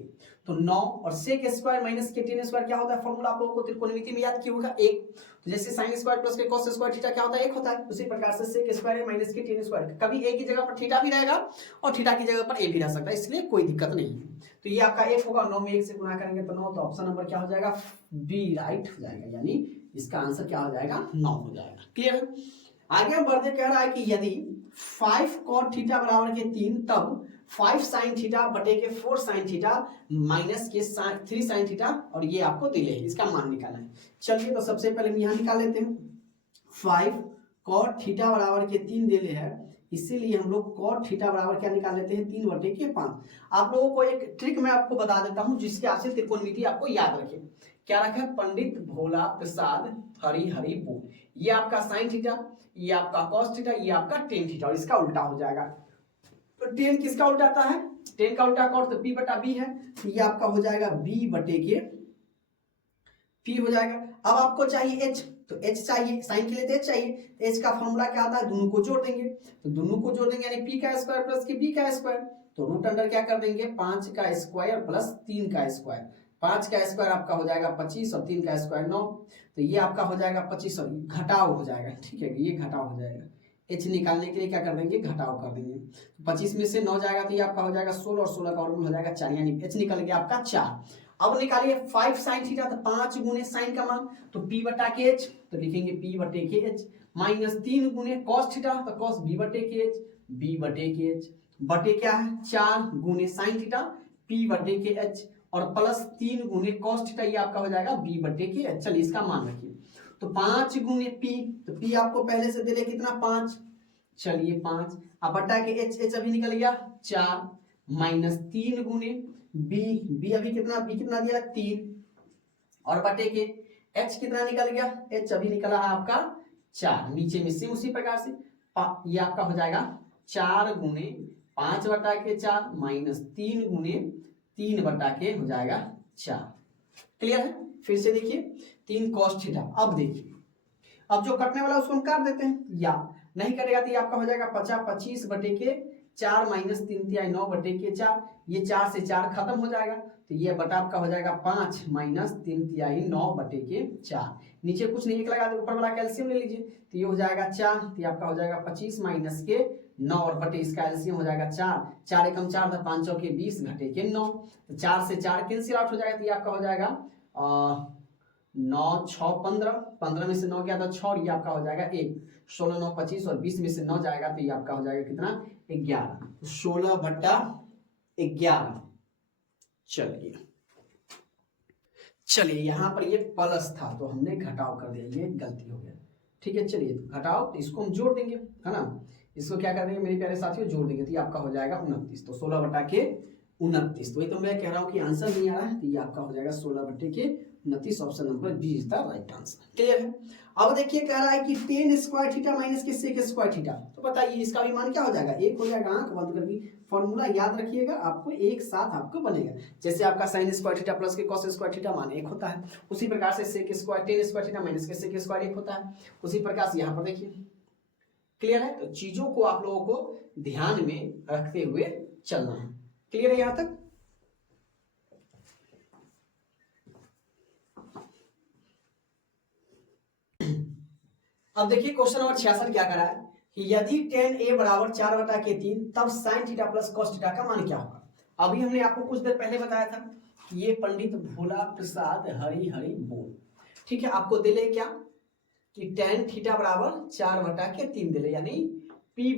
तो 9 और सेक स्क्वायर माइनस के 10 स्क्वायर क्या होता है, फॉर्मूला आप लोगों को त्रिकोणमिति में याद किया होगा 1, तो जैसे साइन स्क्वायर प्लस के cos स्क्वायर थीटा क्या होता है 1 होता है, उसी प्रकार से सेक स्क्वायर माइनस के 10 स्क्वायर, कभी ए की जगह पर थीटा भी रहेगा और थीटा की जगह पर ए भी रह सकता है, इसलिए कोई दिक्कत नहीं है। तो ये आपका 1 होगा, 9 में 1 से गुणा करेंगे तो 9, तो ऑप्शन नंबर क्या हो जाएगा बी राइट हो जाएगा, यानी इसका आंसर क्या हो जाएगा 9 हो जाएगा। क्लियर है, आगे हम बढ़ते, कह रहा है कि यदि 5 cot थीटा बराबर के 3 तब 5 sin थीटा बटे के 4 sin थीटा माइनस के 3 sin थीटा, और ये आपको दिले है, इसका मान निकालना है। चलिए तो सबसे पहले हम यहाँ निकाल लेते हैं, 5 cot थीटा बराबर के 3 दिले है, इसीलिए हम लोग cot थीटा बराबर क्या निकाल लेते हैं 3 बटे के 5। आप लोगों को एक ट्रिक मैं आपको बता देता हूं जिसके आपसे त्रिकोणमिति आपको याद रखे, क्या रखा है, पंडित भोला प्रसाद हरिपुर, ये आपका साइन थीटा, ये आपका कॉस थीटा, ये आपका टेन थीटा, और इसका उल्टा हो जाएगा, तो टेन किसका उल्टा आता है, टेन का उल्टा कॉस तो p बटा b है, तो ये आपका हो जाएगा b बटे के p हो जाएगा। अब आपको चाहिए h, तो h चाहिए, साइन के लिए तो h चाहिए, h का फॉर्मूला क्या आता है, दोनों को जोड़ देंगे, तो दोनों को जोड़ देंगे यानी p का स्क्वायर प्लस के b का स्क्वायर, तो रूट अंडर क्या कर देंगे 5 का स्क्वायर प्लस 3 का स्क्वायर, 5 का स्क्वायर आपका हो जाएगा 25 और 3 का स्क्वायर 9, तो ये आपका हो जाएगा 25 और घटाव हो जाएगा, ठीक है, ये घटाव हो जाएगा, h निकालने के लिए क्या कर देंगे घटाव कर देंगे, 25 में से 9 जाएगा तो ये आपका हो जाएगा 16 और 16 का वर्गमूल हो जाएगा 4, यानी h निकल गया आपका 4। अब निकालिए 5 sin थीटा, तो 5 गुने साइन का मान, तो p बटा के h, तो लिखेंगे p बटे के h, माइनस 3 गुने cos थीटा, तो cos b बटे के h, b बटे के h, बटे क्या है 4 गुने साइन थीटा p बटे के h, और प्लस 3 गुने cos थीटा, ये आपका हो जाएगा b बटे के h। चलिए इसका मान रखिए, तो 5 गुने p, तो p आपको पहले से दे रहे कितना 5, चलिए 5, अब बटा के h अभी निकल गया 4, माइनस 3 गुने b अभी कितना, b कितना दिया 3, और बटे के h कितना निकल गया, h अभी निकला है आपका 4, नीचे में सेम उसी प्रकार से ये आपका हो जाएगा 4 गुने 5 बटा के 4 माइनस 3 गुने 3 बटा के हो जाएगा 4। क्लियर है, फिर से देखिए 3 cos थीटा, अब देखिए अब जो कटने वाला उसको हम काट देते हैं, या नहीं करेगा तो ये आपका हो जाएगा 25 बटे के 4 माइनस 3/9/4, ये 4 से 4 खत्म हो जाएगा, तो ये बटा आपका हो जाएगा 5 माइनस 3/9/4। नीचे कुछ नहीं, एक लगा दो, ऊपर वाला कैल्सियम ले लीजिए, तो ये हो जाएगा 4, तो ये आपका हो जाएगा 25 माइनस के 9 और बटे इसका एलसीएम हो जाएगा 4, 4 एकम 4 था, 5 चौके 20 घटे के 9, तो 4 से 4 कैंसिल आउट हो जाएगा, तो ये आपका हो जाएगा 9 6 15, 15 में से 9 गया था 6, और ये आपका हो जाएगा 1, 16 9 25 और 20 में से 9 जाएगा, तो ये आपका हो जाएगा कितना 11, 16/11। चलिए यहाँ पर ये प्लस था तो हमने घटाव कर दिया, ये गलती हो गया, ठीक है। चलिए घटाओ, तो इसको हम जोड़ देंगे, है ना, इसको क्या कर देंगे मेरे प्यारे साथियों, जोड़ देंगे, तो ये आपका हो जाएगा 29, तो 16/29, तो ये तो मैं कह रहा हूँ कि आंसर नहीं आ रहा है, तो ये आपका हो जाएगा 16/29, option number B is the right answer. Clear है। अब देखिए कह रहा है कि tan स्क्वायर थीटा माइनस के sec स्क्वायर थीटा, तो बताइए इसका भी मान क्या हो जाएगा, एक हो जाएगा, आंख बंद करके फॉर्मूला याद रखिएगा, आपको एक साथ आपको बनेगा, जैसे आपका sin स्क्वायर थीटा प्लस के cos स्क्वायर थीटा मान 1 होता है, उसी प्रकार से sec square tan square theta minus के sec स्क्वायर 1 होता है, उसी प्रकार से यहाँ पर देखिए। क्लियर है। तो चीजों को आप लोगों को ध्यान में रखते हुए चलना है। क्लियर है यहाँ तक। अब देखिए क्वेश्चन नंबर 66 क्या करा है कि यदि tan a बराबर 4/3 तब sin theta plus cos theta का मान क्या होगा। अभी हमने आपको कुछ देर पहले बताया था कि ये पंडित भोला प्रसाद हरि हरि बोल, ठीक है। आपको दिले क्या कि tan थीटा बराबर 4/3 दिले, यानी p/b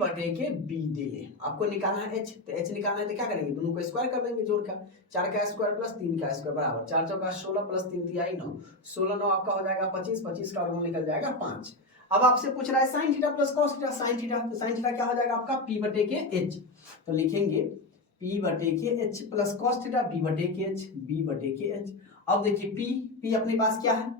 दिले। आपको निकालना है h, तो h निकालना है तो क्या करेंगे, दोनों को स्क्वायर कर देंगे जोड़ का, 4 का स्क्वायर प्लस 3 का स्क्वायर बराबर 4 चौका 16 प्लस 3 तिहाई 9, 16 9 आपका हो जाएगा 25, 25 का वर्गमूल निकल जाएगा 5। अब आपसे पूछ रहा है sin theta plus cos theta, sin theta, तो sin थीटा क्या हो जाएगा आपका p/h, तो लिखेंगे p/h plus cos theta b/h। अब देखिए p अपने पास क्या है,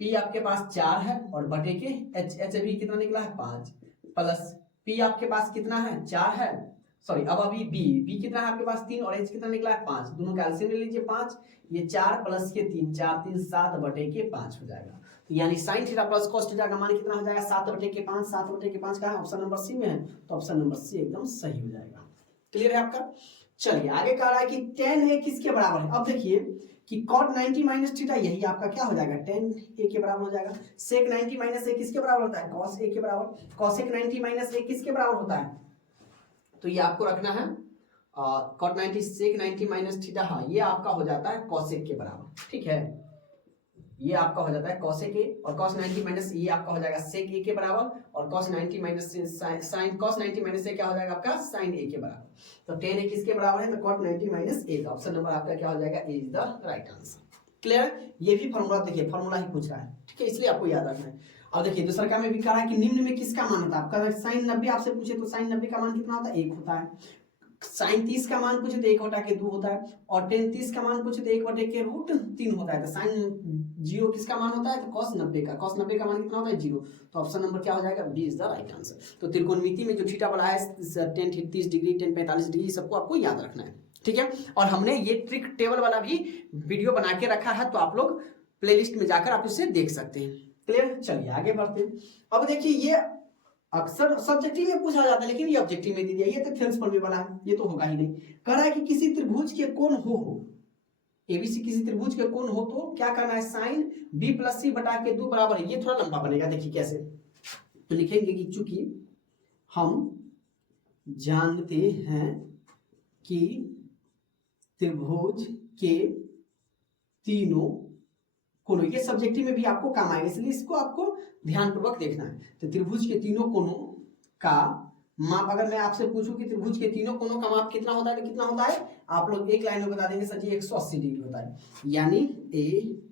p आपके पास 4 है और बटे के h अभी कितना निकला है 5, प्लस p आपके पास कितना है 4 है, सॉरी अब अभी b कितना है आपके पास 3 और h कितना निकला है 5, दोनों का एलसीएम ले लीजिए 5, ये 4 प्लस के 3 4 3 7/5 हो जाएगा। तो यानी sin theta plus cos theta का मान कितना हो जाएगा 7/5, 7/5 का है, ऑप्शन नंबर सी में है, तो ऑप्शन नंबर सी एकदम सही हो जाएगा। क्लियर है आपका। चलिए आगे कह रहा है कि tan a किसके बराबर है। अब देखिए कि cot 90 माइनस थीटा, यही आपका क्या हो जाएगा tan a के बराबर हो जाएगा। sec 90 माइनस a किसके बराबर होता है, cos a के बराबर। cosec 90 माइनस a किसके बराबर होता है, तो ये आपको रखना है cot 90 sec 90 माइनस थीटा, हाँ ये आपका हो जाता है cosec के बराबर, ठीक है। ये आपका हो जाता है cosec a और cos 90 माइनस ये आपका हो जाएगा sec a के बराबर, और cos 90 minus sin cos 90 minus से क्या हो जाएगा आपका sin a के बराबर। तो tan a किसके बराबर है, तो cot 90 माइनस a, का ऑप्शन नंबर आपका क्या हो जाएगा A is the right answer. Clear. ये भी फॉर्मूला देखिए, फॉर्मूला ही पूछ रहा है, ठीक है, इसलिए आपको याद रखना है। अब देखिए दूसरा क्या में भी कहा है कि निम्न में किसका मान होता है, आपका sin 90 आपसे पूछे तो sin 90 का मान कितना होता है 1 होता है, sin 30 का मान पूछे तो 1/2 होता है, और tan 30 का मान पूछे तो 1/√3 होता है। तो sin 0 किसका मान होता है, तो cos 90 का, cos 90 का मान कितना होता है 0, तो ऑप्शन नंबर क्या हो जाएगा B is the right answer. तो त्रिकोणमिति में जो थीटा बड़ा है tan 30 डिग्री tan 45 डिग्री सबको आपको याद रखना है, ठीक है। और हमने ये ट्रिक टेबल वाला भी वीडियो बना के रखा है, तो आप लोग प्लेलिस्ट में जाकर आप इसे देख सकते हैं। क्लियर। चलिए आगे बढ़ते हैं। अब देखिए ये अक्सर सब्जेक्टिव में पूछा जाता है, लेकिन ये ऑब्जेक्टिव में दे दिया, ये तो थेल्स पर भी बना है, ये तो होगा ही नहीं। कह रहा है कि किसी त्रिभुज के कोण हो एबीसी, किसी त्रिभुज के कोण हो तो क्या करना है, sin b प्लस c बटा के 2 बराबर है। ये थोड़ा लंबा बनेगा, देखिए कैसे, तो लिखेंगे कि चूंकि हम जानते हैं कि त्रिभुज के तीनों कोणों, ये सब्जेक्टिव में भी आपको काम आएगा, इसलिए इसको आपको ध्यानपूर्वक देखना है। तो त्रिभुज के तीनों कोणों का माप, अगर मैं आपसे पूछूं कि त्रिभुज के तीनों कोणों का माप कितना होता है, तो कितना होता है, आप लोग एक लाइन में बता देंगे सर जी 180 डिग्री होता है, यानी a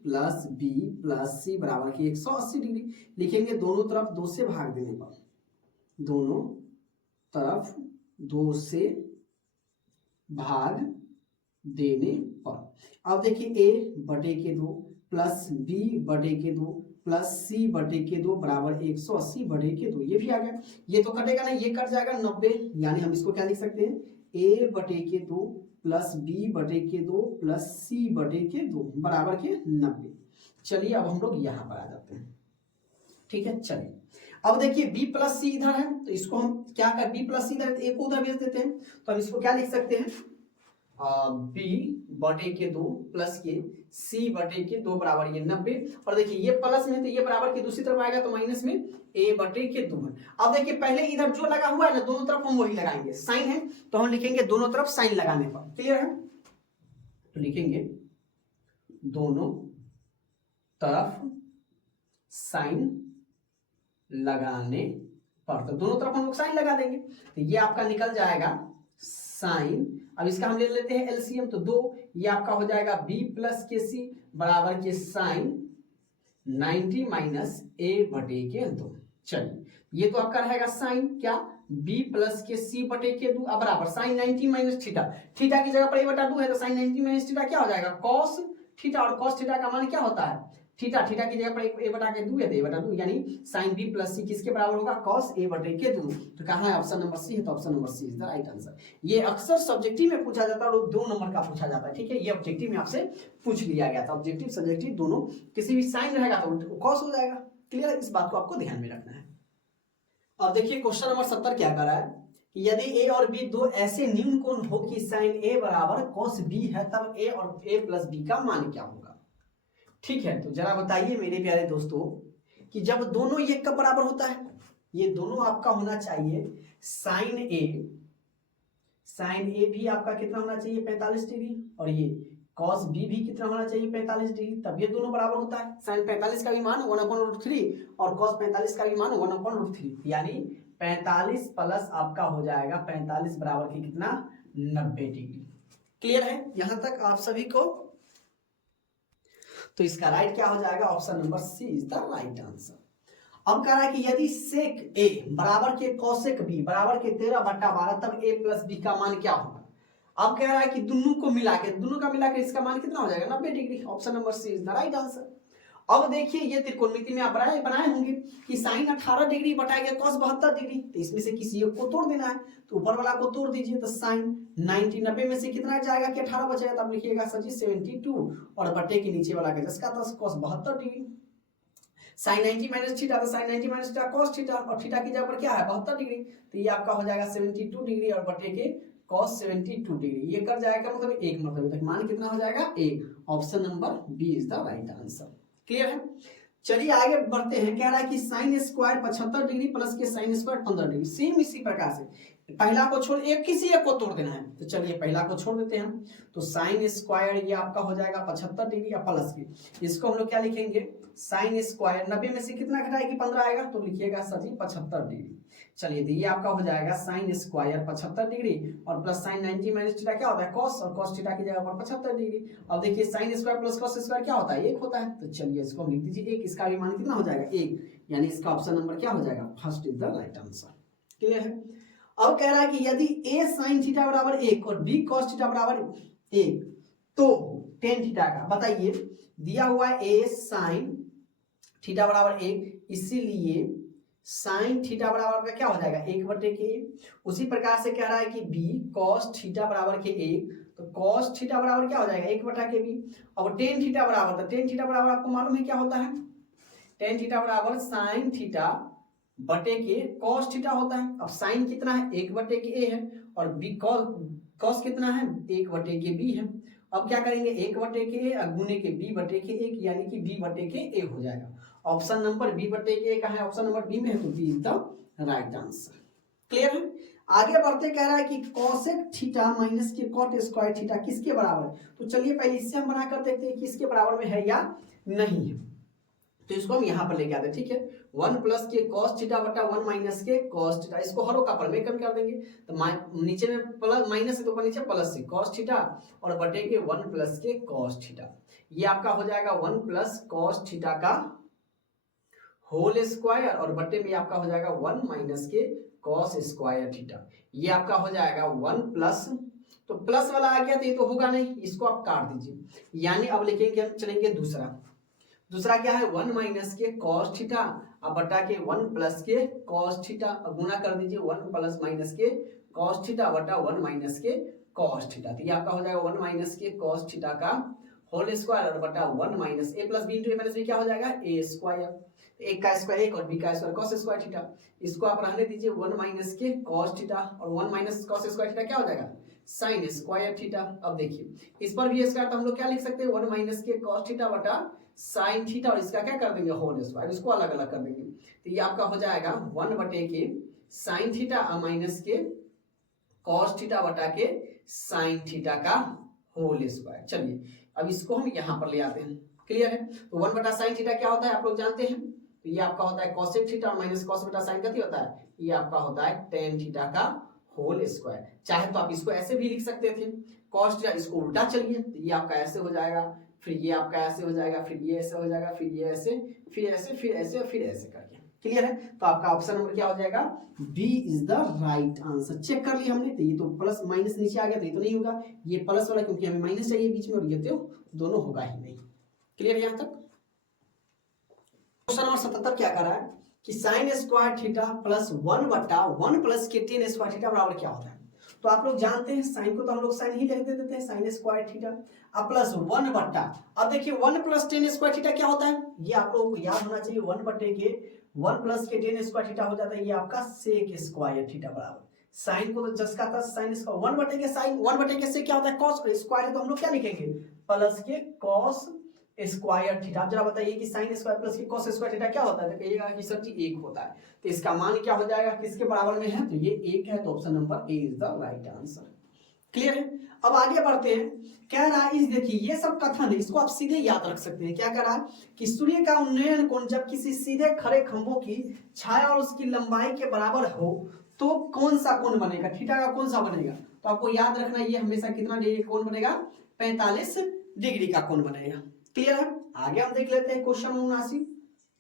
plus b plus c बराबर की 180 डिग्री। लिखेंगे दोनों तरफ 2 से भाग देने पर, दोनों तरफ 2 से भाग देने पर। अब देखिए a/2 plus b/2 plus c/2 बराबर 180/2, ये भी आ गया। ये तो कटेगा ना, ये कट जाएगा 90, यानी हम इसको क्या लिख सकते हैं a/2 plus b/2 plus c/2 बराबर के 90। चलिए अब हम लोग यहाँ पर आ जाते हैं, ठीक है। चलिए अब देखिए b प्लस सी इधर है, तो इसको हम क्या कर, b प्लस सी इधर a को उधर भेज देते हैं, तो हम इसको क्या लिख सकते हैं, b बटे के 2 प्लस के c बटे के 2 बराबर ये 90। और देखिए ये प्लस में तो ये बराबर की दूसरी तरफ आएगा तो माइनस में a बटे के 2 है। अब देखिए पहले इधर जो लगा हुआ है ना दोनों तरफ हम वही लगाएंगे, साइन है तो हम लिखेंगे दोनों तरफ साइन लगाने पर, क्लियर है, तो लिखेंगे दोनों तरफ साइन लगाने पर, तो दोनों तरफ हम लोग साइन लगा देंगे, तो ये आपका निकल जाएगा साइन, अब इसका हम ले लेते हैं एलसीएम, तो 2 ये आपका हो जाएगा b प्लस के सी बराबर के साइन 90 माइनस a बटे के 2। चलिए ये तो आपका रहेगा साइन क्या, b प्लस के सी बटे के 2 अब बराबर साइन 90 माइनस थीटा, थीटा की जगह पर a बटा 2 है तो साइन 90 माइनस थीटा क्या हो जाएगा कॉस थीटा, और कॉस थीटा का मान क्या होता है थीटा, थीटा की जगह पर a बटा के 2 है तो a बटा 2 यानी साइन b प्लस सी किसके बराबर होगा कॉस a बटे के 2। तो कहाँ है ऑप्शन नंबर सी है, तो option number C is the right answer. ये अक्सर सब्जेक्टिव में पूछा जाता है और 2 नंबर का पूछा जाता है, ठीक है, ये ऑब्जेक्टिव में आपसे पूछ लिया गया था, ऑब्जेक्टिव सब्जेक्टिव दोनों, किसी भी साइन रहेगा तो कॉस हो जाएगा, क्लियर, इस बात को आपको ध्यान में रखना है। अब देखिए क्वेश्चन नंबर 70 क्या कर रहा है, यदि a और b दो ऐसे न्यून कोण हो कि साइन a बराबर cos b है तब a और a प्लस b का मान क्या होगा। ठीक है, तो जरा बताइए मेरे प्यारे दोस्तों कि जब दोनों एक का बराबर होता है, ये दोनों आपका होना चाहिए साइन ए भी आपका कितना होना चाहिए 45 डिग्री, और ये कॉस बी भी कितना होना चाहिए 45 डिग्री, तब ये दोनों बराबर होता है। साइन 45 का भी मान 1/√3 और कॉस 45 का भी मान 1/√3, यानी 45 प्लस आपका हो जाएगा 45 बराबर की कितना 90 डिग्री। क्लियर है यहां तक आप सभी को, तो इसका राइट क्या हो जाएगा option number C is the right answer. अब कह रहा है कि यदि सेक ए बराबर के कोसेक बी बराबर के 13/12 तब a प्लस बी का मान क्या होगा। अब कह रहा है कि दोनों का मिला के इसका मान कितना हो जाएगा 90 degree, option number C is the right answer. अब देखिए ये त्रिकोणमिति में आप बनाए होंगे कि साइन 18 डिग्री बटा गया कॉस 72 डिग्री, तो इसमें से किसी एक को तोड़ देना है, तो ऊपर वाला को तोड़ दीजिए, तो साइन 90 में से कितना जाएगा कि 18 बचेगा, तो आप लिखिएगा सर जी 72 और बटे के नीचे वाला का 10 का 10 cos 72 degree, sine 90 minus theta, तो sine 90 minus theta cos theta, और थीटा की जगह पर क्या है 72 डिग्री, तो ये आपका हो जाएगा 72 डिग्री और बटे के कॉस 72 डिग्री, ये कर जाएगा मतलब एक मतलब तक मान कितना हो जाएगा 1, option number B is the right answer. Clear है, चलिए आगे बढ़ते हैं। कह रहा है कि साइन स्क्वायर 75 डिग्री प्लस के साइन स्क्वायर 15 डिग्री, सेम इसी प्रकार से पहला को छोड़ किसी एक को तोड़ देना है, तो चलिए पहला को छोड़ देते हैं, तो साइन स्क्वायर ये आपका हो जाएगा 75 डिग्री या प्लस की, इसको हम लोग क्या लिखेंगे साइन स्क्वायर 90 में से कितना घटाएगी 15 आएगा, तो लिखिएगा सर जी 75 डिग्री। चलिए तो ये आपका हो जाएगा साइन स्क्वायर 75 डिग्री और प्लस साइन 90 माइनस थीटा क्या होता है कॉस, और कॉस थीटा की जगह पर 75 डिग्री। अब देखिए sine square plus cos square क्या होता है 1 होता है, तो चलिए इसको हम लिख दीजिए 1, इसका भी मान कितना हो जाएगा 1, यानी इसका ऑप्शन नंबर क्या हो जाएगा first is the right answer. Clear है। अब कह रहा है कि यदि a साइन थीटा बराबर 1 और b कॉस थीटा बराबर 1 तो tan थीटा का बताइए, दिया हुआ है a साइन थीटा बराबर 1, इसीलिए साइन थीटा बराबर का क्या हो जाएगा 1/a। उसी प्रकार से कह रहा है कि b cos थीटा बराबर के 1, तो cos थीटा बराबर क्या हो जाएगा 1/b। अब tan थीटा बराबर, तो tan थीटा बराबर आपको मालूम है क्या होता है, tan थीटा बराबर साइन थीटा बटे के cos थीटा होता है। अब साइन कितना है 1/a है और b cos कितना है 1/b है। अब क्या करेंगे 1/a गुने के b/1 यानी कि b/a हो जाएगा। ऑप्शन नंबर b/a का है, ऑप्शन नंबर बी में है, तो B is the right answer. Clear है। आगे बढ़ते कह रहा है कि कोसेक थीटा माइनस के कॉट स्क्वायर थीटा किसके बराबर है, तो चलिए पहले इससे हम बनाकर देखते हैं कि इसके बराबर में है या नहीं है, तो इसको हम यहाँ पर लेके आते हैं। ठीक है, 1 प्लस के कॉस थीटा बटा 1 माइनस के कॉस थीटा, इसको हर का पर में कम कर देंगे, तो नीचे में प्लस माइनस है तो ऊपर नीचे प्लस से कॉस थीटा और बटे के 1 प्लस के कॉस थीटा, ये आपका हो जाएगा 1 प्लस कॉस थीटा का होल स्क्वायर और बटे में आपका हो जाएगा 1 माइनस के कॉस स्क्वायर थीटा, ये आपका हो जाएगा 1 प्लस, तो प्लस वाला आ गया तो ये तो होगा नहीं, इसको आप काट दीजिए, यानी अब लिखेंगे हम चलेंगे दूसरा क्या है 1 माइनस के कॉस थीटा अब बटा के 1 प्लस के कॉस थीटा, गुना कर दीजिए 1 प्लस माइनस के कॉस थीटा बटा 1 माइनस के कॉस थीटा, तो ये आपका हो जाएगा 1 माइनस के कॉस थीटा का होल स्क्वायर और बटा 1 माइनस ए प्लस बी इंटू ए माइनस बी क्या हो जाएगा ए स्क्वायर। एक का स्क्वायर एक और बी का स्क्वायर कॉस स्क्वायर थीटा, इसको आप रहने दीजिए 1 माइनस के कॉस थीटा और 1 माइनस कॉस स्क्वायर थीटा क्या हो जाएगा साइन स्क्वायर थीटा। अब देखिए इस पर भी स्क्वायर तो हम लोग क्या लिख सकते हैं 1 माइनस के कॉस थीटा बटा साइन थीटा और इसका क्या कर देंगे होल स्क्वायर, इसको अलग अलग कर देंगे तो ये आपका हो जाएगा 1 बटे के साइन थीटा माइनस के कॉस थीटा बटा के साइन थीटा का होल स्क्वायर। चलिए अब इसको हम यहाँ पर ले आते हैं, क्लियर है। तो 1 बटा साइन थीटा क्या होता है आप लोग जानते हैं, तो ये आपका होता है कोसेक थीटा और माइनस कॉस बटा साइन कथी होता है, ये आपका होता है टेन थीटा का होल स्क्वायर। चाहे तो आप इसको ऐसे भी लिख सकते थे कॉस थीटा, इसको उल्टा चलिए तो ये आपका ऐसे हो जाएगा, फिर ये आपका ऐसे हो जाएगा, फिर ये ऐसे हो जाएगा, फिर ये ऐसे, फिर ऐसे, फिर ऐसे और फिर ऐसे करके, क्लियर है। तो आपका ऑप्शन नंबर क्या हो जाएगा B is the right answer. Check कर लिया हमने, तो ये तो प्लस माइनस नीचे आ गया तो ये तो नहीं होगा, ये प्लस वाला क्योंकि हमें माइनस चाहिए बीच में और ये तो दोनों होगा ही नहीं, क्लियर यहां तक। क्वेश्चन नंबर 77 क्या कर रहा है कि साइन स्क्वायर थीटा प्लस 1 बटा 1 प्लस के टेन स्क्वायर थीटा बराबर क्या होता है। तो आप लोग जानते हैं साइन को तो हम लोग साइन ही लिख देते हैं साइन स्क्वायर थीटा अब प्लस 1 बटा, अब देखिए 1 प्लस टेन स्क्वायर थीटा क्या होता है, ये आप लोगों को याद होना चाहिए 1 बटे के 1 प्लस के टेन स्क्वायर थीटा हो जाता है ये आपका सेक स्क्वायर थीटा बराबर साइन को तो जस का था साइन स्क्वायर 1 बटे के साइन 1 बटे के सेक क्या होता है कॉस, स्क्वायर तो हम लोग क्या लिखेंगे प्लस के कॉस स्क्वायर थीटा। जरा बताइए कि साइन स्क्वायर प्लस की कॉस स्क्वायर थीटा क्या होता है, तो कहिएगा कि सर जी 1 होता है, तो इसका मान क्या हो जाएगा किसके बराबर में है, तो ये 1 है, तो option number A is the right answer, clear है। अब आगे बढ़ते हैं, कह रहा है इस देखिए ये सब कथन है इसको आप सीधे याद रख सकते हैं। क्या कह रहा है कि सूर्य का उन्नयन कोण जब किसी सीधे खड़े खंभों की छाया और उसकी लंबाई के बराबर हो तो कौन सा कोण बनेगा, थीटा का कौन सा बनेगा, तो आपको याद रखना ये हमेशा कितना डिग्री कोण बनेगा 45 डिग्री का कोण बनेगा, क्लियर है। आगे हम देख लेते हैं क्वेश्चन 79,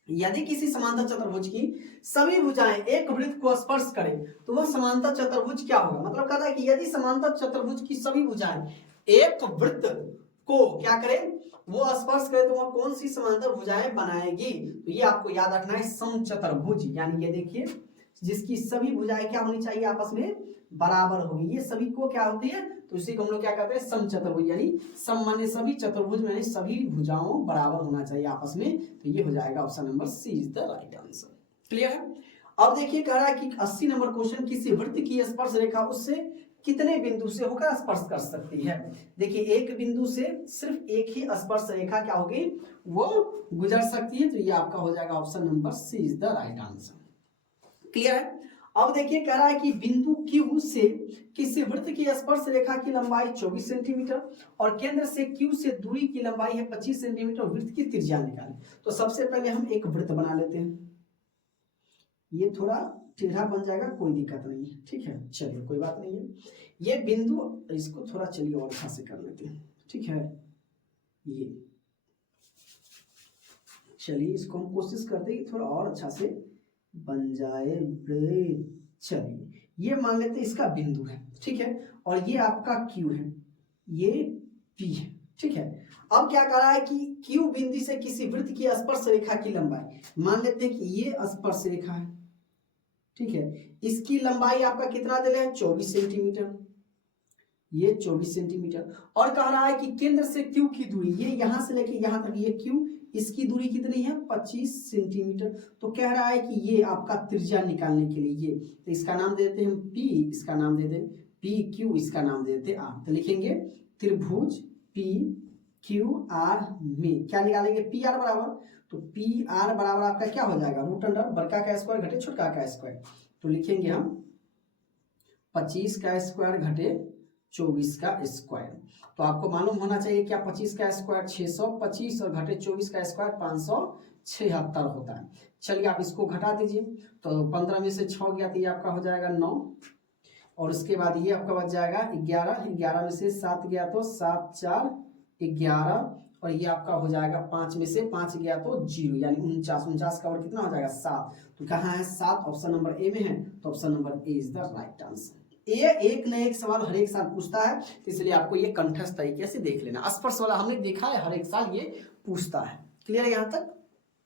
यदि किसी समांतर चतुर्भुज की सभी भुजाएं एक वृत्त को स्पर्श करें तो वह समांतर चतुर्भुज क्या होगा। मतलब कहता है कि यदि समांतर चतुर्भुज की सभी भुजाएं एक वृत्त को क्या करें वो स्पर्श करे तो वह कौन सी समांतर भुजाएं बनाएगी, तो ये आपको याद रखना है समचतुर्भुज, यानी ये देखिए जिसकी सभी भुजाएं क्या होनी चाहिए आपस में बराबर होगी, ये सभी को क्या होती है तो इसी को हम लोग क्या कहते हैं समचतुर्भुज, यानी सम्मान्य सभी चतुर्भुज में सभी भुजाओं बराबर होना चाहिए आपस में, तो ये हो जाएगा option number C is the right answer, clear है। अब देखिए कह रहा है कि 80 नंबर क्वेश्चन किसी वृत्त की स्पर्श रेखा उससे कितने बिंदु से होकर स्पर्श कर सकती है। देखिए एक बिंदु से सिर्फ एक ही स्पर्श रेखा क्या होगी वो गुजर सकती है, तो ये आपका हो जाएगा option number C is the right answer, clear है। अब देखिए कह रहा है कि बिंदु Q से किसी वृत्त की स्पर्श रेखा की लंबाई 24 सेंटीमीटर और केंद्र से Q से दूरी की लंबाई है 25 सेंटीमीटर, वृत्त की त्रिज्या निकालें। तो सबसे पहले हम एक वृत्त बना लेते हैं, ये थोड़ा टेढ़ा बन जाएगा कोई दिक्कत नहीं है, ठीक है चलिए कोई बात नहीं है। ये बिंदु इसको थोड़ा चलिए और अच्छा से कर लेते हैं, ठीक है ये चलिए इसको हम कोशिश करते हैं थोड़ा और अच्छा से बन जाए। चलिए ये मान लेते हैं इसका बिंदु है, ठीक है, और ये आपका Q है, ये P है, ठीक है। अब क्या कर रहा है कि Q बिंदु से किसी वृत्त की स्पर्श रेखा की लंबाई मान लेते हैं कि ये स्पर्श रेखा है, ठीक है, इसकी लंबाई आपका कितना दे रहे हैं 24 सेंटीमीटर, ये 24 सेंटीमीटर, और कह रहा है कि केंद्र से Q की दूरी ये यहां से लेके यहां तक ये Q इसकी दूरी कितनी है 25 सेंटीमीटर। तो कह रहा है कि ये आपका त्रिज्या निकालने के लिए ये तो इसका नाम दे देते हैं हम P, इसका नाम दे दें PQ, इसका नाम दे देते हैं R। तो लिखेंगे त्रिभुज PQR में क्या निकालेंगे PR बराबर, तो PR बराबर आपका क्या हो जाएगा रूट अंडर बड़का का स्क्वायर घटे छोटका का स्क्वायर, तो लिखेंगे हम 25 का स्क्वायर घटे 24 का स्क्वायर। तो आपको मालूम होना चाहिए क्या 25 का स्क्वायर 625 और घटे 24 का स्क्वायर 576 होता है। चलिए आप इसको घटा दीजिए, तो 15 में से 6 गया तो ये आपका हो जाएगा 9, और उसके बाद ये आपका बच जाएगा 11, 11 में से 7 गया तो 7 4 11, और ये आपका हो जाएगा 5 में से 5 गया तो 0, यानी 49, 49 का और कितना हो जाएगा 7, तो कहाँ है 7, ऑप्शन नंबर ए में है, तो option number A is the right answer. ये एक न एक सवाल हर एक साल पूछता है, इसलिए आपको ये कंठस्थ तरीके से देख लेना, स्पर्श वाला हमने देखा है हर एक साल ये पूछता है, क्लियर है यहाँ तक।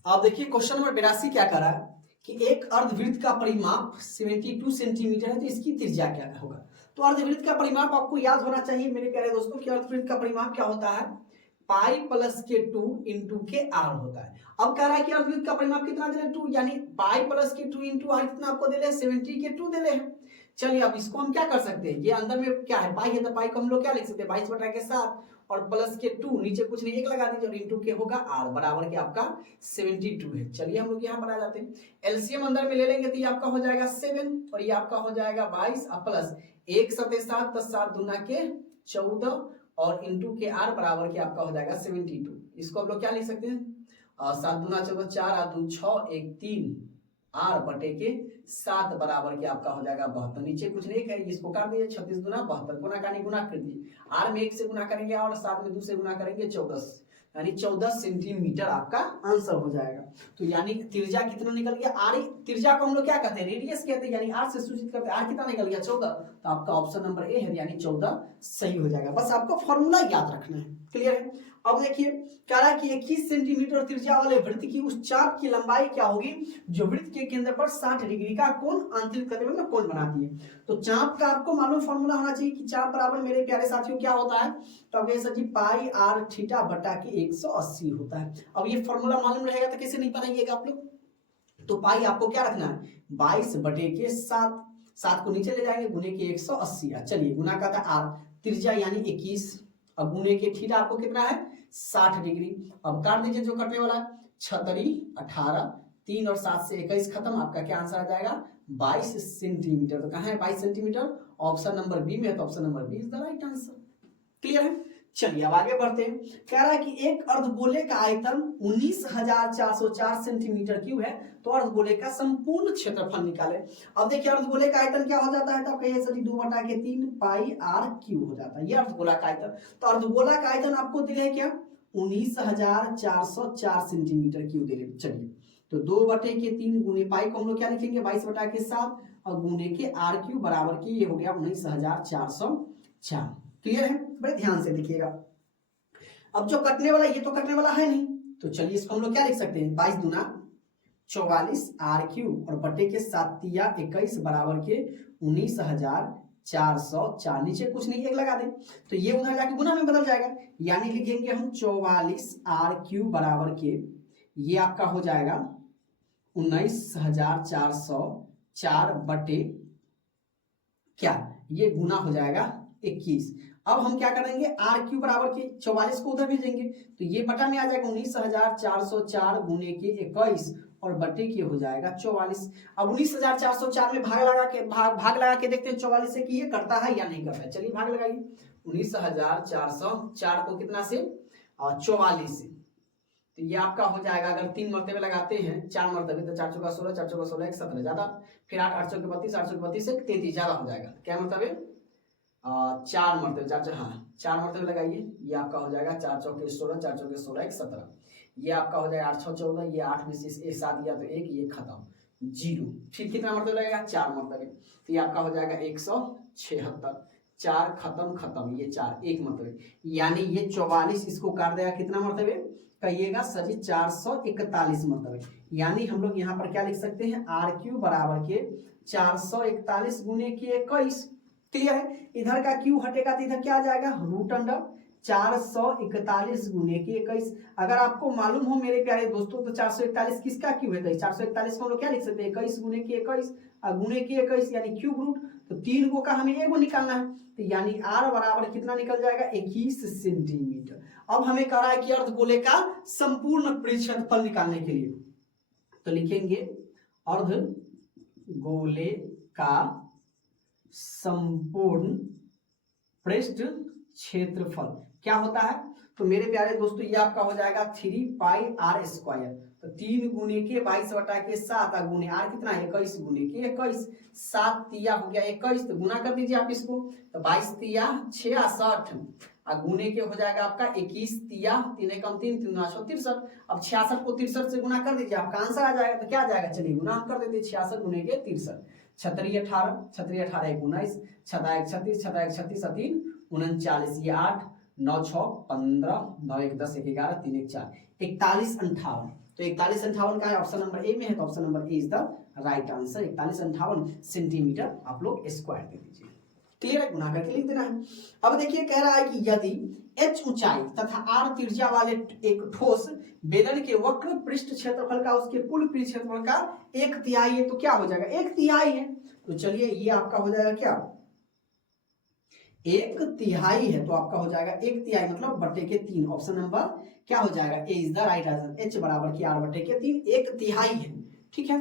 आप देखिए क्वेश्चन नंबर 82 क्या कर रहा है कि एक अर्धवृत्त का परिमाप 72 सेंटीमीटर है, तो इसकी त्रिज्या क्या होगा। तो अर्धवृत्त का परिमाप आपको याद होना चाहिए मेरे प्यारे दोस्तों कि अर्धवृत्त का परिमाप क्या होता है पाई प्लस के 2 इंटू के आर होता है। अब कह रहा है कि अर्धवृत्त का परिमाप कितना दे रहे 2, यानी पाई प्लस के 2 इंटू आर कितना आपको दे रहे 70 के 2 दे रहे हैं। चलिए अब इसको हम क्या कर सकते हैं, ये अंदर में क्या है पाई है तो पाई को हम लोग क्या लिख सकते हैं 22/7 और प्लस के 2 नीचे कुछ नहीं 1 लगा दीजिए और इंटू के होगा आर बराबर के आपका 72 है। चलिए हम लोग यहाँ बना जाते हैं, एलसीएम अंदर में ले लेंगे तो ये आपका हो जाएगा 7 और ये आपका हो जाएगा 22 प्लस 1 7 7 10 7 दूना के 14 और इंटू के आर बराबर के आपका हो जाएगा 72। इसको हम लोग क्या लिख सकते हैं 7 दूना 14 4 8 2 6 1 3 आर बटे के 7 बराबर के आपका हो जाएगा 72। नीचे कुछ नहीं है इसको काट दीजिए 36 दूना 72 गुना का नहीं गुना कर दीजिए, आर में 1 से गुना करेंगे और 7 में 2 से गुना करेंगे 14 यानी 14 सेंटीमीटर आपका आंसर हो जाएगा। तो यानी त्रिज्या कितना निकल गया आर, त्रिज्या को हम लोग क्या कहते हैं रेडियस कहते हैं, यानी आर से सूचित करते हैं, आर कितना निकल गया 14, तो आपका ऑप्शन नंबर ए है यानी 14 सही हो जाएगा। बस आपको फॉर्मूला याद रखना है, क्लियर है। अब देखिए कह रहा है कि 21 सेंटीमीटर त्रिज्या वाले वृत्त की उस चाप की लंबाई क्या होगी जो वृत्त के केंद्र पर 60 डिग्री का कोण आंतरिक करने में कोण बनाती है। तो चाप का आपको मालूम फॉर्मूला होना चाहिए कि चाप बराबर मेरे प्यारे साथियों क्या होता है, तो अब ये सर पाई आर थीटा बटा के 180 होता है। अब ये फॉर्मूला मालूम रहेगा तो कैसे नहीं बनाइएगा आप लोग, तो पाई आपको क्या रखना है 22 बटे के 7, 7 को नीचे ले जाएंगे गुने के 180। चलिए गुना का था आर त्रिज्या यानी 21 अब गुने के थीटा आपको कितना है 60 डिग्री। अब काट दीजिए जो कटने वाला है 36 18 3 और 7 से 21 खत्म, आपका क्या आंसर आ जाएगा 22 सेंटीमीटर। तो कहाँ है 22 सेंटीमीटर, ऑप्शन नंबर बी में है, तो option number B is the right answer. Clear है। चलिए अब आगे बढ़ते हैं, कह रहा है कि एक अर्धगोले का आयतन 19,404 सेंटीमीटर क्यूब है, तो अर्धगोले का संपूर्ण क्षेत्रफल निकाले। अब देखिए अर्धगोले का आयतन क्या हो जाता है, तो कहिए सर 2/3 पाई आर क्यूब हो जाता है, ये अर्धगोला का आयतन। तो अर्धगोला का आयतन आपको दिले है क्या 19,404 सेंटीमीटर क्यूब दिले। चलिए तो 2/3 गुने पाई को हम लोग क्या लिखेंगे 22/7 और गुने के आर क्यूब बराबर की ये हो गया 19,404। क्लियर है, बड़े ध्यान से देखिएगा। अब जो कटने वाला ये तो कटने वाला है नहीं, तो चलिए इसको हम लोग क्या लिख सकते हैं 22 दूना 44 आर क्यूब और बटे के 7 तिया 21 बराबर के 19,404। नीचे कुछ नहीं 1 लगा दें तो ये उधर जाके गुना में बदल जाएगा, यानी लिखेंगे हम 44 आर क्यूब बराबर के ये आपका हो जाएगा 19,404 बटे क्या ये गुना हो जाएगा 21। अब हम क्या करेंगे आर क्यू बराबर के 44 को उधर भेजेंगे तो ये बटा में आ जाएगा 19,404 गुने के 21 और बटे के हो जाएगा 44। अब 19,404 में भाग लगा के देखते हैं 44 से कि ये करता है या नहीं करता है। चलिए भाग लगाइए 19,404 को कितना से 44 से, तो ये आपका हो जाएगा अगर 3 मरतबे लगाते हैं 4 मरतबे तो 4 चौका 16 4 चौका 16 17 ज्यादा, फिर 8 8 चौके 32 8 चौके 32 से 33 ज्यादा हो जाएगा। क्या मरतबे 4 मरतबे 4 मरतबे लगाइए, ये आपका हो जाएगा 4 चौके 16 4 चौके 16 1 17, ये आपका हो जाएगा 8 6 14, ये 8 में से 7 गया तो 1, ये खत्म 0। फिर कितना मरतबे लगेगा 4 मरतबे, तो ये आपका हो जाएगा 176। 4 खत्म ये 4 1 मरतबे, यानी ये 44 इसको काट देगा कितना मरतबे कहिएगा सर 441 मरतबे। यानी हम लोग यहाँ पर क्या लिख सकते हैं आर क्यू बराबर के 441 गुने के 21। क्लियर है, इधर का क्यू हटेगा तो इधर क्या आ जाएगा रूट अंडर 441 गुने के 21। अगर आपको मालूम हो मेरे प्यारे दोस्तों तो 441 किसका क्यू है, 441 को हम लोग क्या लिख सकते हैं 21 गुने के 21 और गुने के 21 यानी क्यूब रूट, तो 3 गो का हमें 1 गो निकालना है, तो यानी आर बराबर कितना निकल जाएगा 21 सेंटीमीटर। अब हमें कह रहा है कि अर्धगोले का संपूर्ण क्षेत्रफल निकालने के लिए तो लिखेंगे अर्धगोले का संपूर्ण पृष्ठ क्षेत्रफल क्या होता है, तो मेरे प्यारे दोस्तों ये आपका हो जाएगा 3 पाई आर स्क्वायर। तो 3 गुने के 22/7 गुने आर कितना है 21 गुने के 21, 7 तिया हो गया 21, तो गुना कर दीजिए आप इसको, तो 22 तिया 66 और गुने के हो जाएगा आपका 21 तिया 3 कम 3 3 63। अब 66 को 63 से गुना कर दीजिए आपका आंसर आ जाएगा, तो क्या आ जाएगा चलिए गुना हम कर देते हैं 66 गुने के 63, 36 18 36 18 19 6 36 6 36 3 39, ये 8 9 6 15 9 1 10 1 11 3 1 4 41 58, तो 41 58 का है ऑप्शन नंबर ए में है, तो option number A is the right answer. 41 58 centimetre आप लोग स्क्वायर दे दीजिए। क्लियर है, गुना करके लिख देना है। अब देखिए कह रहा है कि यदि h ऊंचाई तथा r त्रिज्या वाले एक ठोस बेलन के वक्र पृष्ठ क्षेत्रफल का उसके कुल पृष्ठ क्षेत्रफल का 1/3 है, तो क्या हो जाएगा, 1/3 है। तो चलिए ये आपका हो जाएगा क्या, 1/3 है, तो आपका हो जाएगा 1/3 मतलब बटे के 3। ऑप्शन नंबर क्या हो जाएगा, A is the right answer. h बराबर की r बटे के 3, 1/3 है। ठीक है।